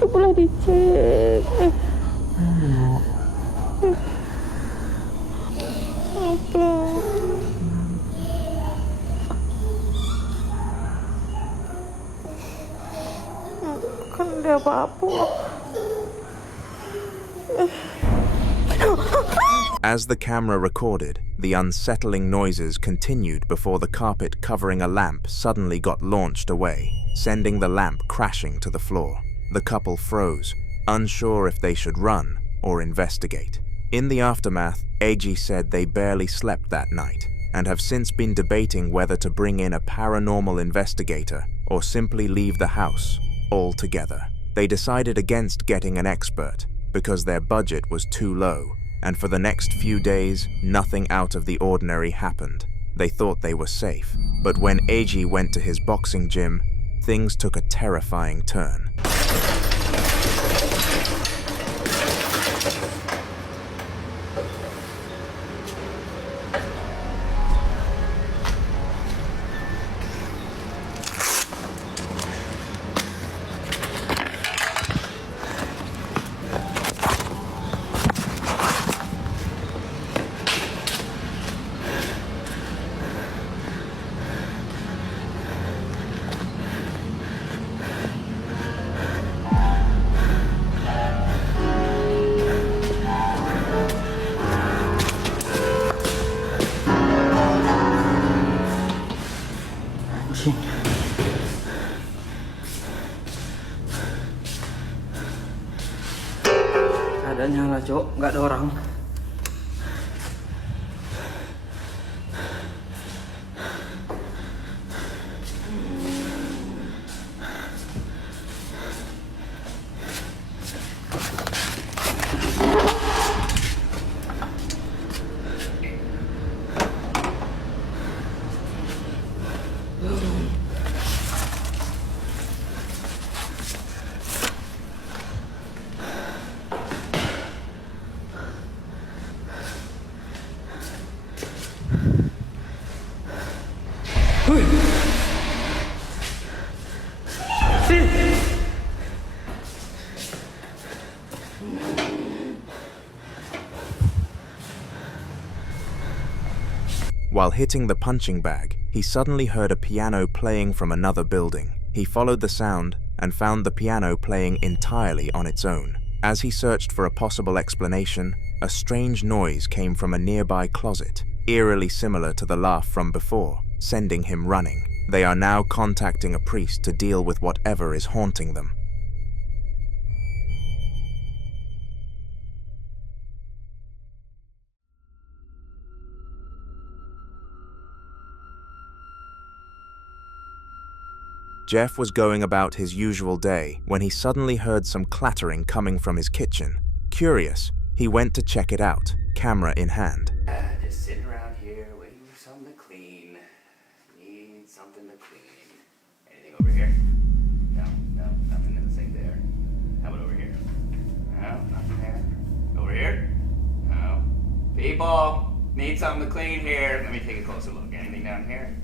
Cobalah dicek. Apa? Kan ada apa-apa. As the camera recorded, the unsettling noises continued before the carpet covering a lamp suddenly got launched away, sending the lamp crashing to the floor. The couple froze, unsure if they should run or investigate. In the aftermath, Eiji said they barely slept that night and have since been debating whether to bring in a paranormal investigator or simply leave the house altogether. They decided against getting an expert because their budget was too low, and for the next few days, nothing out of the ordinary happened. They thought they were safe, but when Eiji went to his boxing gym, things took a terrifying turn. Ada nyala, Cok, nggak ada orang. While hitting the punching bag, he suddenly heard a piano playing from another building. He followed the sound and found the piano playing entirely on its own. As he searched for a possible explanation, a strange noise came from a nearby closet, eerily similar to the laugh from before, sending him running. They are now contacting a priest to deal with whatever is haunting them. Jeff was going about his usual day when he suddenly heard some clattering coming from his kitchen. Curious, he went to check it out, camera in hand. Just sitting around here waiting for something to clean. Need something to clean. Anything over here? No, nothing in the sink there. How about over here? No, nothing there. Over here? No. People, need something to clean here. Let me take a closer look. Anything down here?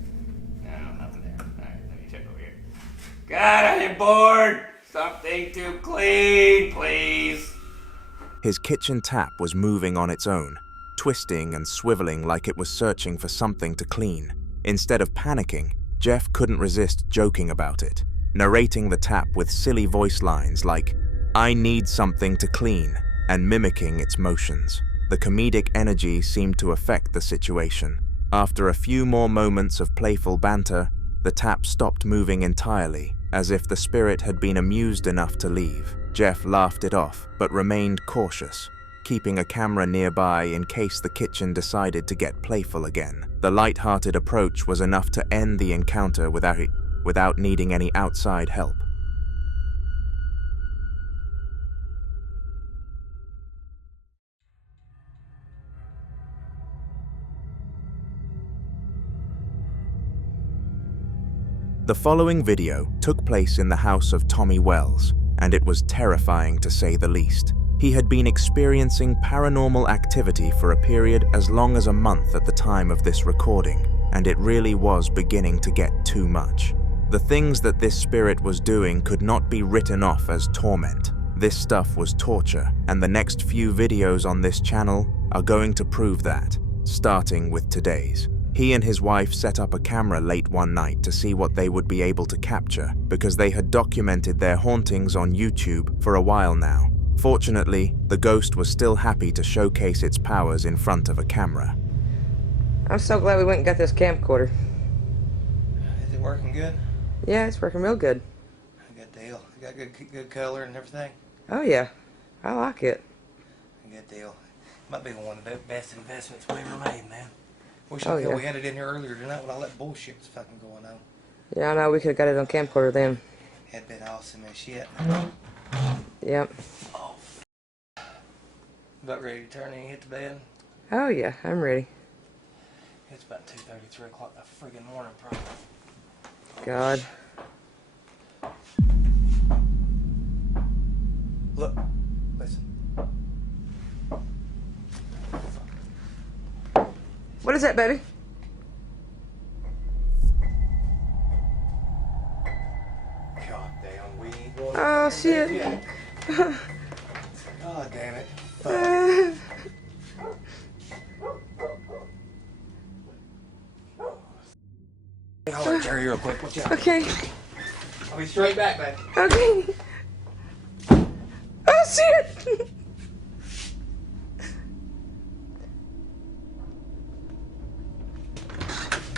No, nothing there. Alright, let me check over here. God, I'm bored! Something to clean, please! His kitchen tap was moving on its own, twisting and swiveling like it was searching for something to clean. Instead of panicking, Jeff couldn't resist joking about it, narrating the tap with silly voice lines like, "I need something to clean," and mimicking its motions. the comedic energy seemed to affect the situation. After a few more moments of playful banter, the tap stopped moving entirely, as if the spirit had been amused enough to leave. Jeff laughed it off, but remained cautious, keeping a camera nearby in case the kitchen decided to get playful again. The light-hearted approach was enough to end the encounter without needing any outside help. The following video took place in the house of Tommy Wells, and it was terrifying to say the least. He had been experiencing paranormal activity for a period as long as a month at the time of this recording, and it really was beginning to get too much. The things that this spirit was doing could not be written off as torment. This stuff was torture, and the next few videos on this channel are going to prove that, starting with today's. He and his wife set up a camera late one night to see what they would be able to capture, because they had documented their hauntings on YouTube for a while now. Fortunately, the ghost was still happy to showcase its powers in front of a camera. I'm so glad we went and got this camcorder. Is it working good? Yeah, it's working real good. Good deal. You got good color and everything? Oh yeah, I like it. Good deal. Might be one of the best investments we ever made, man. Wish Oh, I could. yeah. We had it in here earlier tonight with all that bullshit that's fucking going on. Yeah, I know, we could have got it on camcorder then. Had been awesome as shit. Yep. About ready to turn in and hit the bed? Oh yeah, I'm ready. It's about 2:30, 3 o'clock in the friggin' morning, probably. God. Look, listen. What is that, baby? God damn, we ain't going Oh to shit. bed yet. God damn it. Hold on, Jerry, real quick. Watch out. Okay. I'll be straight back, man. Okay. Oh shit!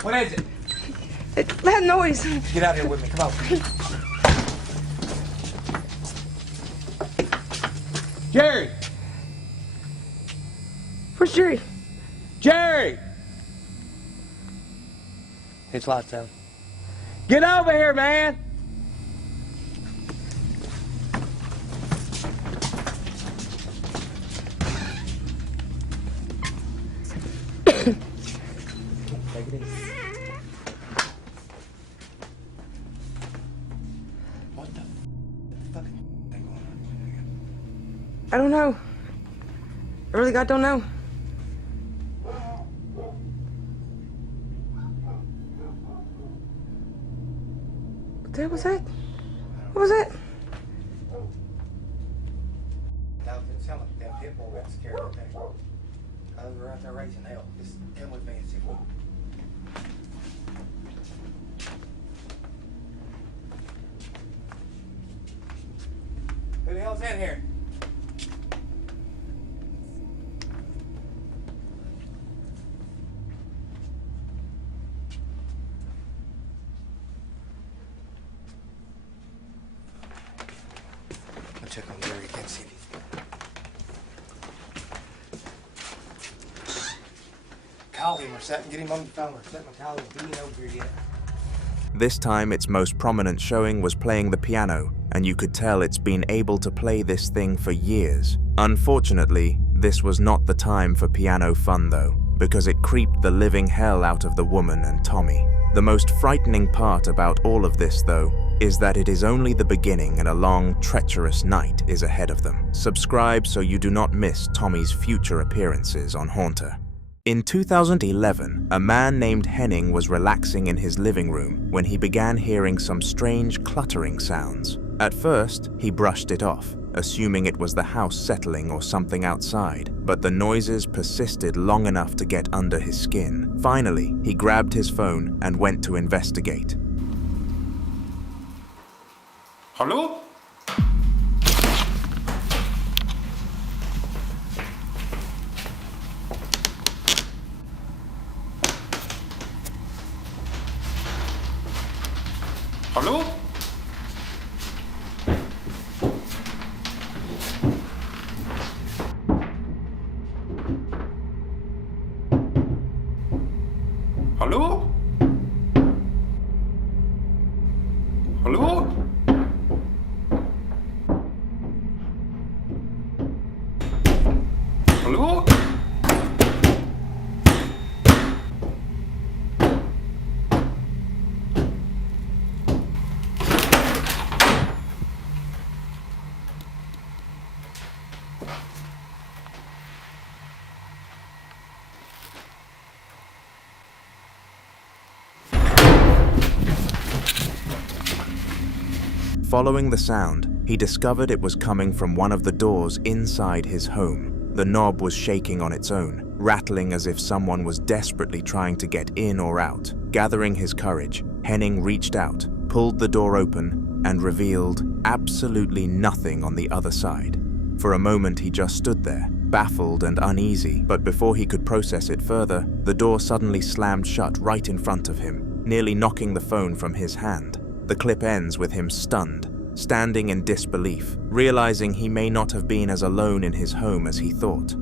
What is it? That noise. Get out here with me. Come on. Jerry! Where's Jerry? Jerry! It's lights down. Get over here, man! Take it easy. What the fucking thing going on? I don't know. I really don't know. What the hell was that? What was that? That sounded like that pit bull got scared, okay? We're out there raising hell. Just come with me and see what. Who the hell's in here? I'll check on Jerry. Can't see these. Call him or something. Get him on the phone or something. Call him. He ain't over here yet. This time, its most prominent showing was playing the piano, and you could tell it's been able to play this thing for years. Unfortunately, this was not the time for piano fun though, because it creeped the living hell out of the woman and Tommy. The most frightening part about all of this though, is that it is only the beginning and a long, treacherous night is ahead of them. Subscribe so you do not miss Tommy's future appearances on Haunter. In 2011, a man named Henning was relaxing in his living room when he began hearing some strange cluttering sounds. At first, he brushed it off, assuming it was the house settling or something outside, but the noises persisted long enough to get under his skin. Finally, he grabbed his phone and went to investigate. Hallo? Hallo? Hallo? Hallo? Hallo? Following the sound, he discovered it was coming from one of the doors inside his home. The knob was shaking on its own, rattling as if someone was desperately trying to get in or out. Gathering his courage, Henning reached out, pulled the door open, and revealed absolutely nothing on the other side. For a moment, he just stood there, baffled and uneasy, but before he could process it further, the door suddenly slammed shut right in front of him, nearly knocking the phone from his hand. The clip ends with him stunned, standing in disbelief, realizing he may not have been as alone in his home as he thought.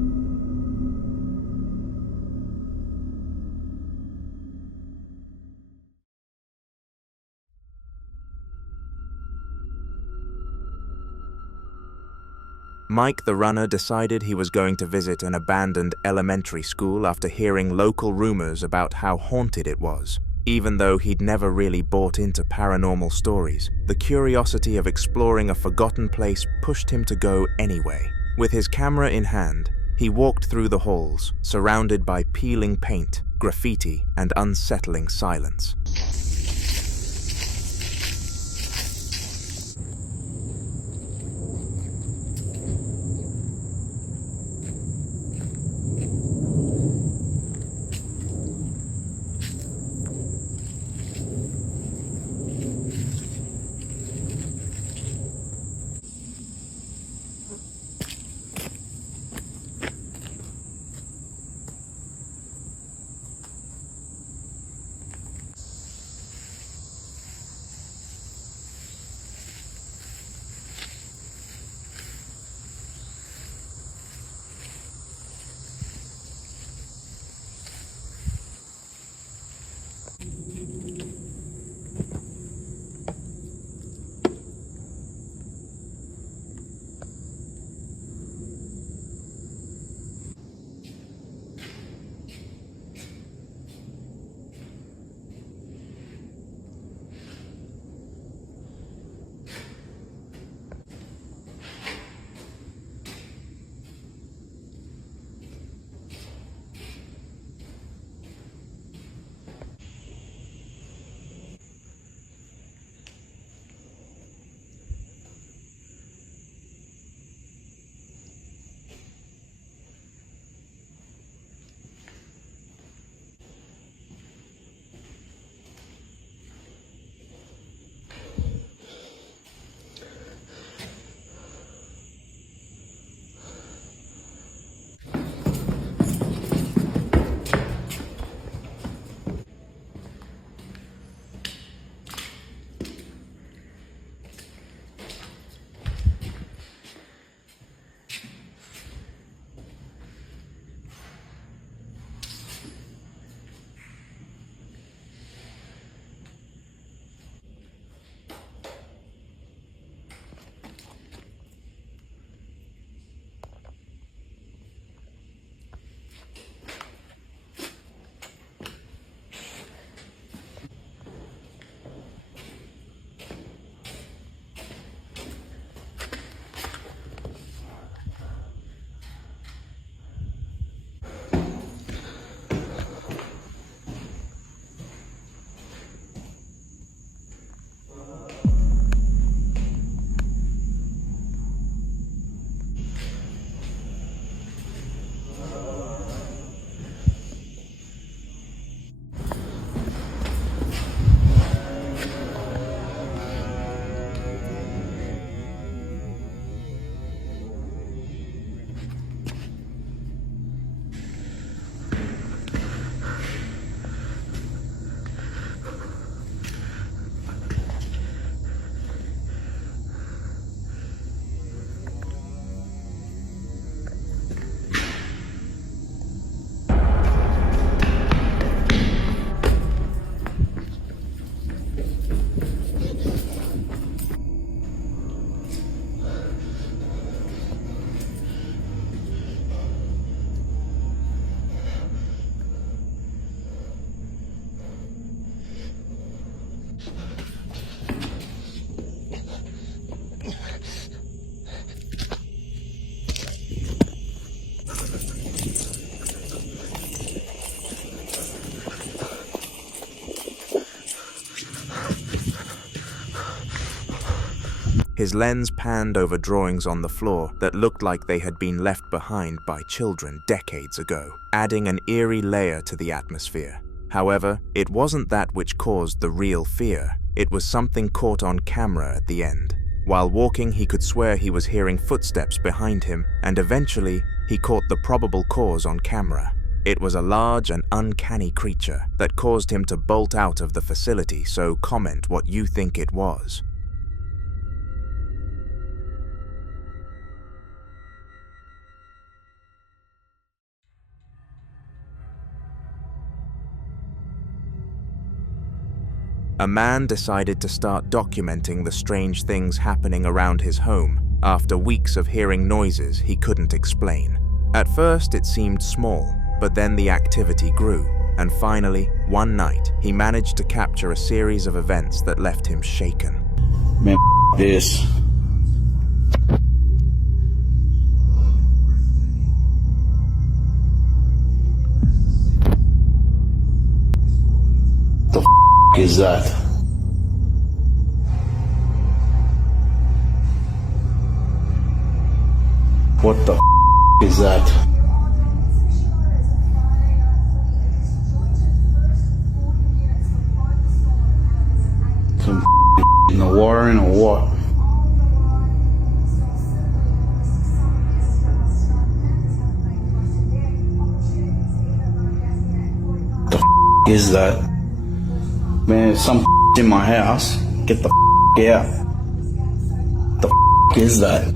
Mike the runner decided he was going to visit an abandoned elementary school after hearing local rumors about how haunted it was. Even though he'd never really bought into paranormal stories, the curiosity of exploring a forgotten place pushed him to go anyway. With his camera in hand, he walked through the halls, surrounded by peeling paint, graffiti, and unsettling silence. His lens panned over drawings on the floor that looked like they had been left behind by children decades ago, adding an eerie layer to the atmosphere. However, it wasn't that which caused the real fear. It was something caught on camera at the end. While walking, he could swear he was hearing footsteps behind him, and eventually, he caught the probable cause on camera. It was a large and uncanny creature that caused him to bolt out of the facility, so comment what you think it was. A man decided to start documenting the strange things happening around his home after weeks of hearing noises he couldn't explain. At first it seemed small, but then the activity grew, and finally, one night, he managed to capture a series of events that left him shaken. Man, this. The is that? What the is that? Some in the water and or what? The is that? Man, some in my house. Get the out. The is that?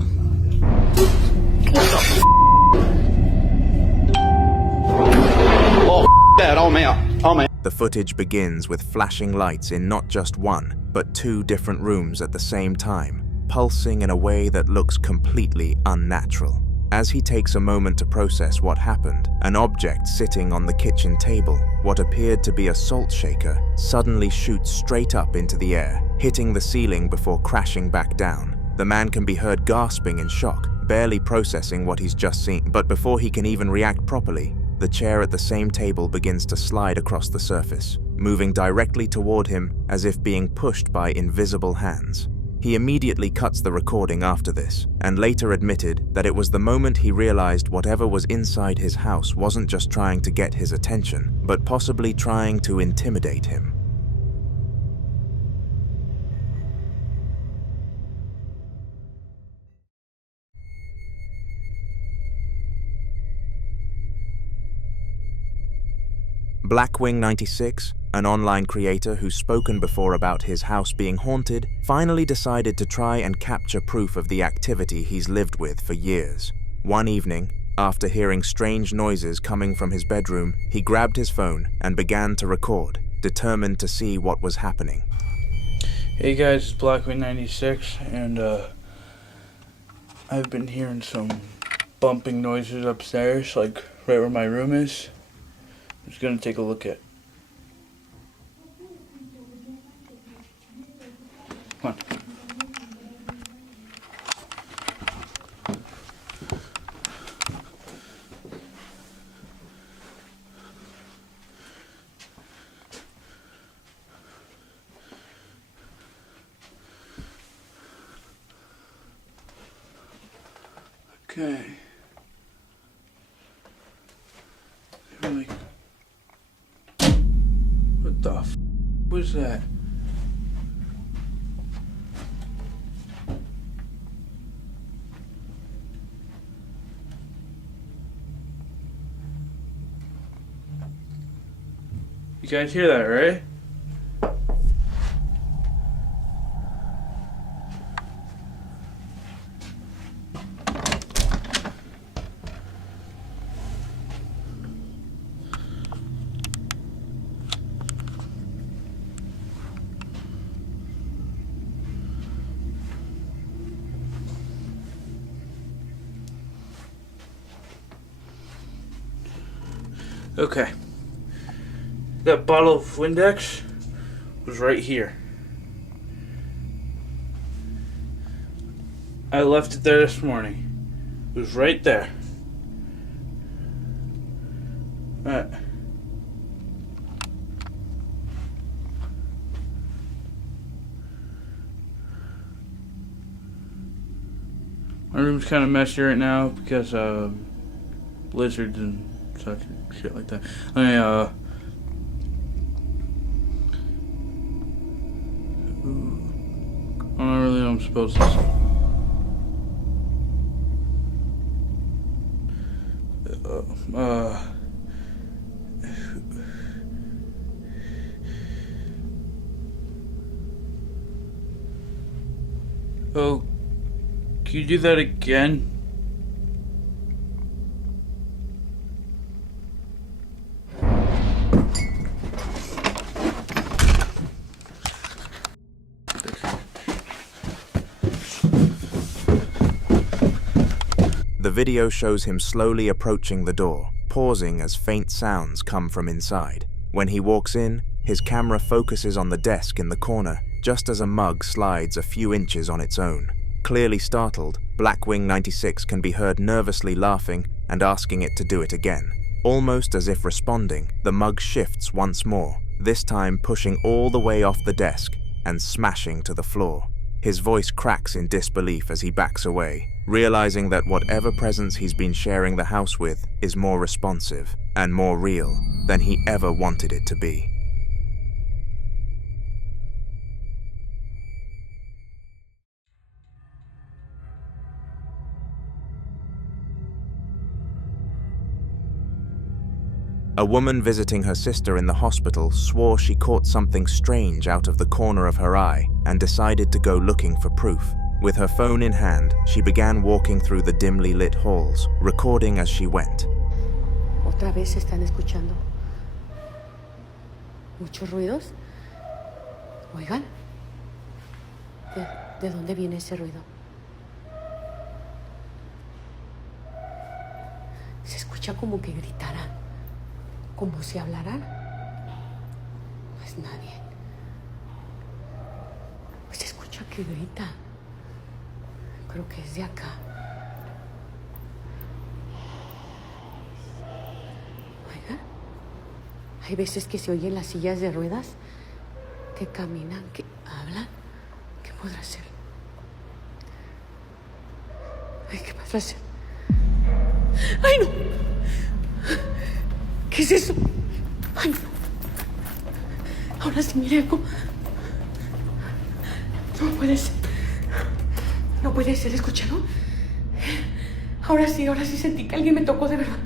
Oh, that, I'm out. I'm out. The footage begins with flashing lights in not just one, but two different rooms at the same time, pulsing in a way that looks completely unnatural. As he takes a moment to process what happened, an object sitting on the kitchen table, what appeared to be a salt shaker, suddenly shoots straight up into the air, hitting the ceiling before crashing back down. The man can be heard gasping in shock, barely processing what he's just seen, but before he can even react properly, the chair at the same table begins to slide across the surface, moving directly toward him as if being pushed by invisible hands. He immediately cuts the recording after this, and later admitted that it was the moment he realized whatever was inside his house wasn't just trying to get his attention, but possibly trying to intimidate him. Blackwing96, an online creator who's spoken before about his house being haunted, finally decided to try and capture proof of the activity he's lived with for years. One evening, after hearing strange noises coming from his bedroom, he grabbed his phone and began to record, determined to see what was happening. Hey guys, it's Blackwing96, and I've been hearing some bumping noises upstairs, like right where my room is. I'm just gonna take a look at. Come on. Okay. Like, what the f was that? You guys hear that, right? Okay. That bottle of Windex was right here. I left it there this morning. It was right there. Alright. My room's kind of messy right now because lizards and such shit like that. I don't really know I'm supposed to. Oh, can you do that again? The video shows him slowly approaching the door, pausing as faint sounds come from inside. When he walks in, his camera focuses on the desk in the corner, just as a mug slides a few inches on its own. Clearly startled, Blackwing 96 can be heard nervously laughing and asking it to do it again. Almost as if responding, the mug shifts once more, this time pushing all the way off the desk and smashing to the floor. His voice cracks in disbelief as he backs away, realizing that whatever presence he's been sharing the house with is more responsive and more real than he ever wanted it to be. A woman visiting her sister in the hospital swore she caught something strange out of the corner of her eye and decided to go looking for proof. With her phone in hand, she began walking through the dimly lit halls, recording as she went. Otra vez están escuchando muchos ruidos. Oigan, ¿de dónde viene ese ruido? Se escucha como que gritaran, como si hablaran. No es nadie. Pues se escucha que grita. Creo que es de acá. Oiga, hay veces que se oyen las sillas de ruedas que caminan, que hablan. ¿Qué podrá ser? Ay, ¿qué podrá ser? ¡Ay, no! ¿Qué es eso? ¡Ay, no! Ahora sí, mire algo. No puede ser. No puede ser, ¿escucharon? Ahora sí sentí que alguien me tocó de verdad.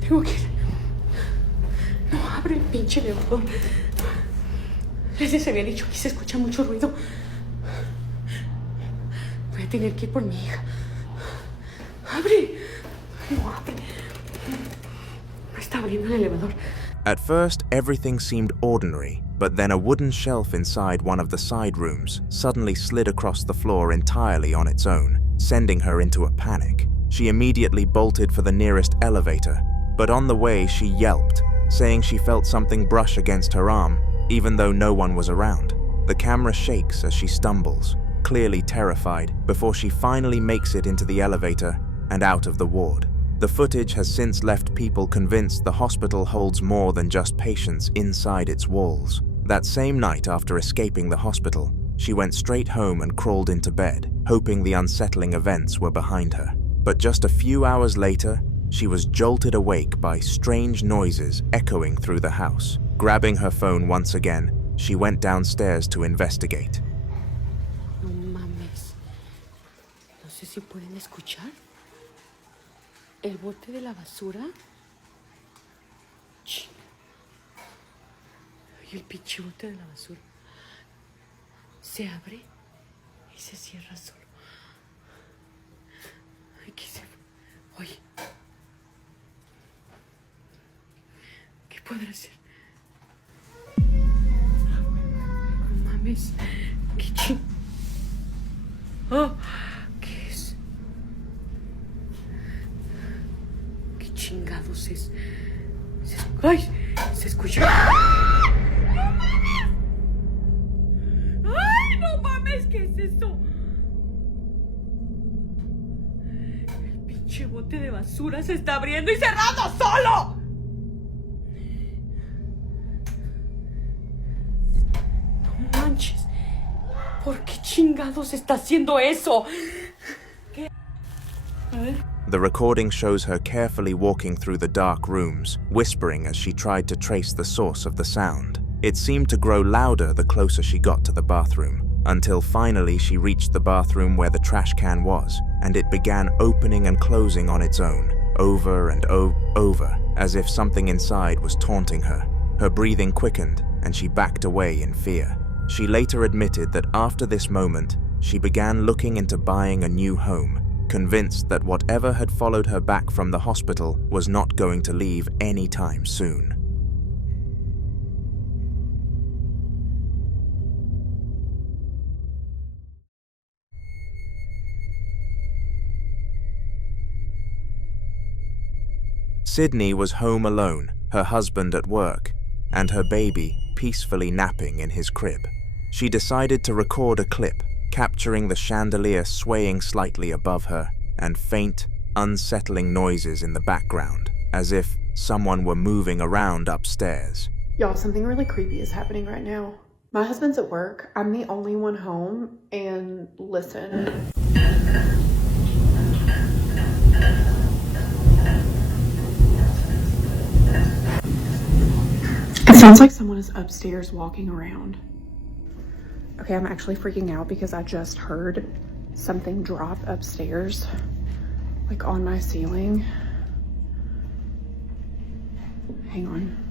Tengo que ir. No abre el pinche elevador. Les había dicho, aquí se escucha mucho ruido. Voy a tener que ir por mi hija. ¡Abre! No abre. No está abriendo el elevador. At first, everything seemed ordinary, but then a wooden shelf inside one of the side rooms suddenly slid across the floor entirely on its own, sending her into a panic. She immediately bolted for the nearest elevator, but on the way she yelped, saying she felt something brush against her arm, even though no one was around. The camera shakes as she stumbles, clearly terrified, before she finally makes it into the elevator and out of the ward. The footage has since left people convinced the hospital holds more than just patients inside its walls. That same night after escaping the hospital, she went straight home and crawled into bed, hoping the unsettling events were behind her. But just a few hours later, she was jolted awake by strange noises echoing through the house. Grabbing her phone once again, she went downstairs to investigate. No mames. No sé si pueden escuchar. El bote de la basura. Chinga. Y el pinche bote de la basura se abre y se cierra solo. Ay, ¿qué se... Oye. ¿Qué podrá ser? No mames. ¿Qué ching... Oh, ¿qué es? ¿Qué chingados es? ¡Ay! Se escucha. ¡Ay, no mames! ¿Qué es esto? El pinche bote de basura se está abriendo y cerrando solo. chingados está haciendo eso? The recording shows her carefully walking through the dark rooms, whispering as she tried to trace the source of the sound. It seemed to grow louder the closer she got to the bathroom, until finally she reached the bathroom where the trash can was, and it began opening and closing on its own, over and over, as if something inside was taunting her. Her breathing quickened, and she backed away in fear. She later admitted that after this moment, she began looking into buying a new home, convinced that whatever had followed her back from the hospital was not going to leave anytime soon. Sydney was home alone, her husband at work, and her baby peacefully napping in his crib. She decided to record a clip, capturing the chandelier swaying slightly above her and faint, unsettling noises in the background, as if someone were moving around upstairs. Y'all, something really creepy is happening right now. My husband's at work, I'm the only one home, and listen. It sounds like someone is upstairs walking around. Okay, I'm actually freaking out because I just heard something drop upstairs, like on my ceiling. Hang on.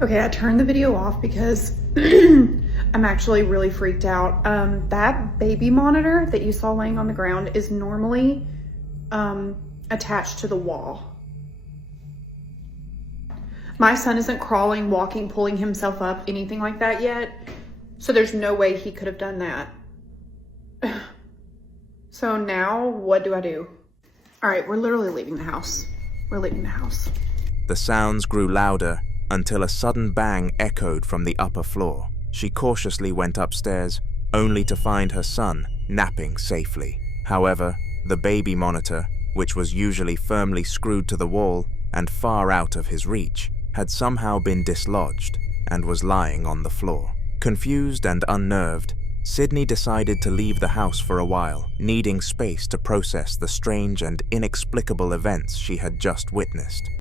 Okay, I turned the video off because I'm actually really freaked out. That baby monitor that you saw laying on the ground is normally attached to the wall. My son isn't crawling, walking, pulling himself up, anything like that yet. So there's no way he could have done that. So now what do I do? All right, we're literally leaving the house. We're leaving the house. The sounds grew louder until a sudden bang echoed from the upper floor. She cautiously went upstairs, only to find her son napping safely. However, the baby monitor, which was usually firmly screwed to the wall and far out of his reach, had somehow been dislodged and was lying on the floor. Confused and unnerved, Sydney decided to leave the house for a while, needing space to process the strange and inexplicable events she had just witnessed.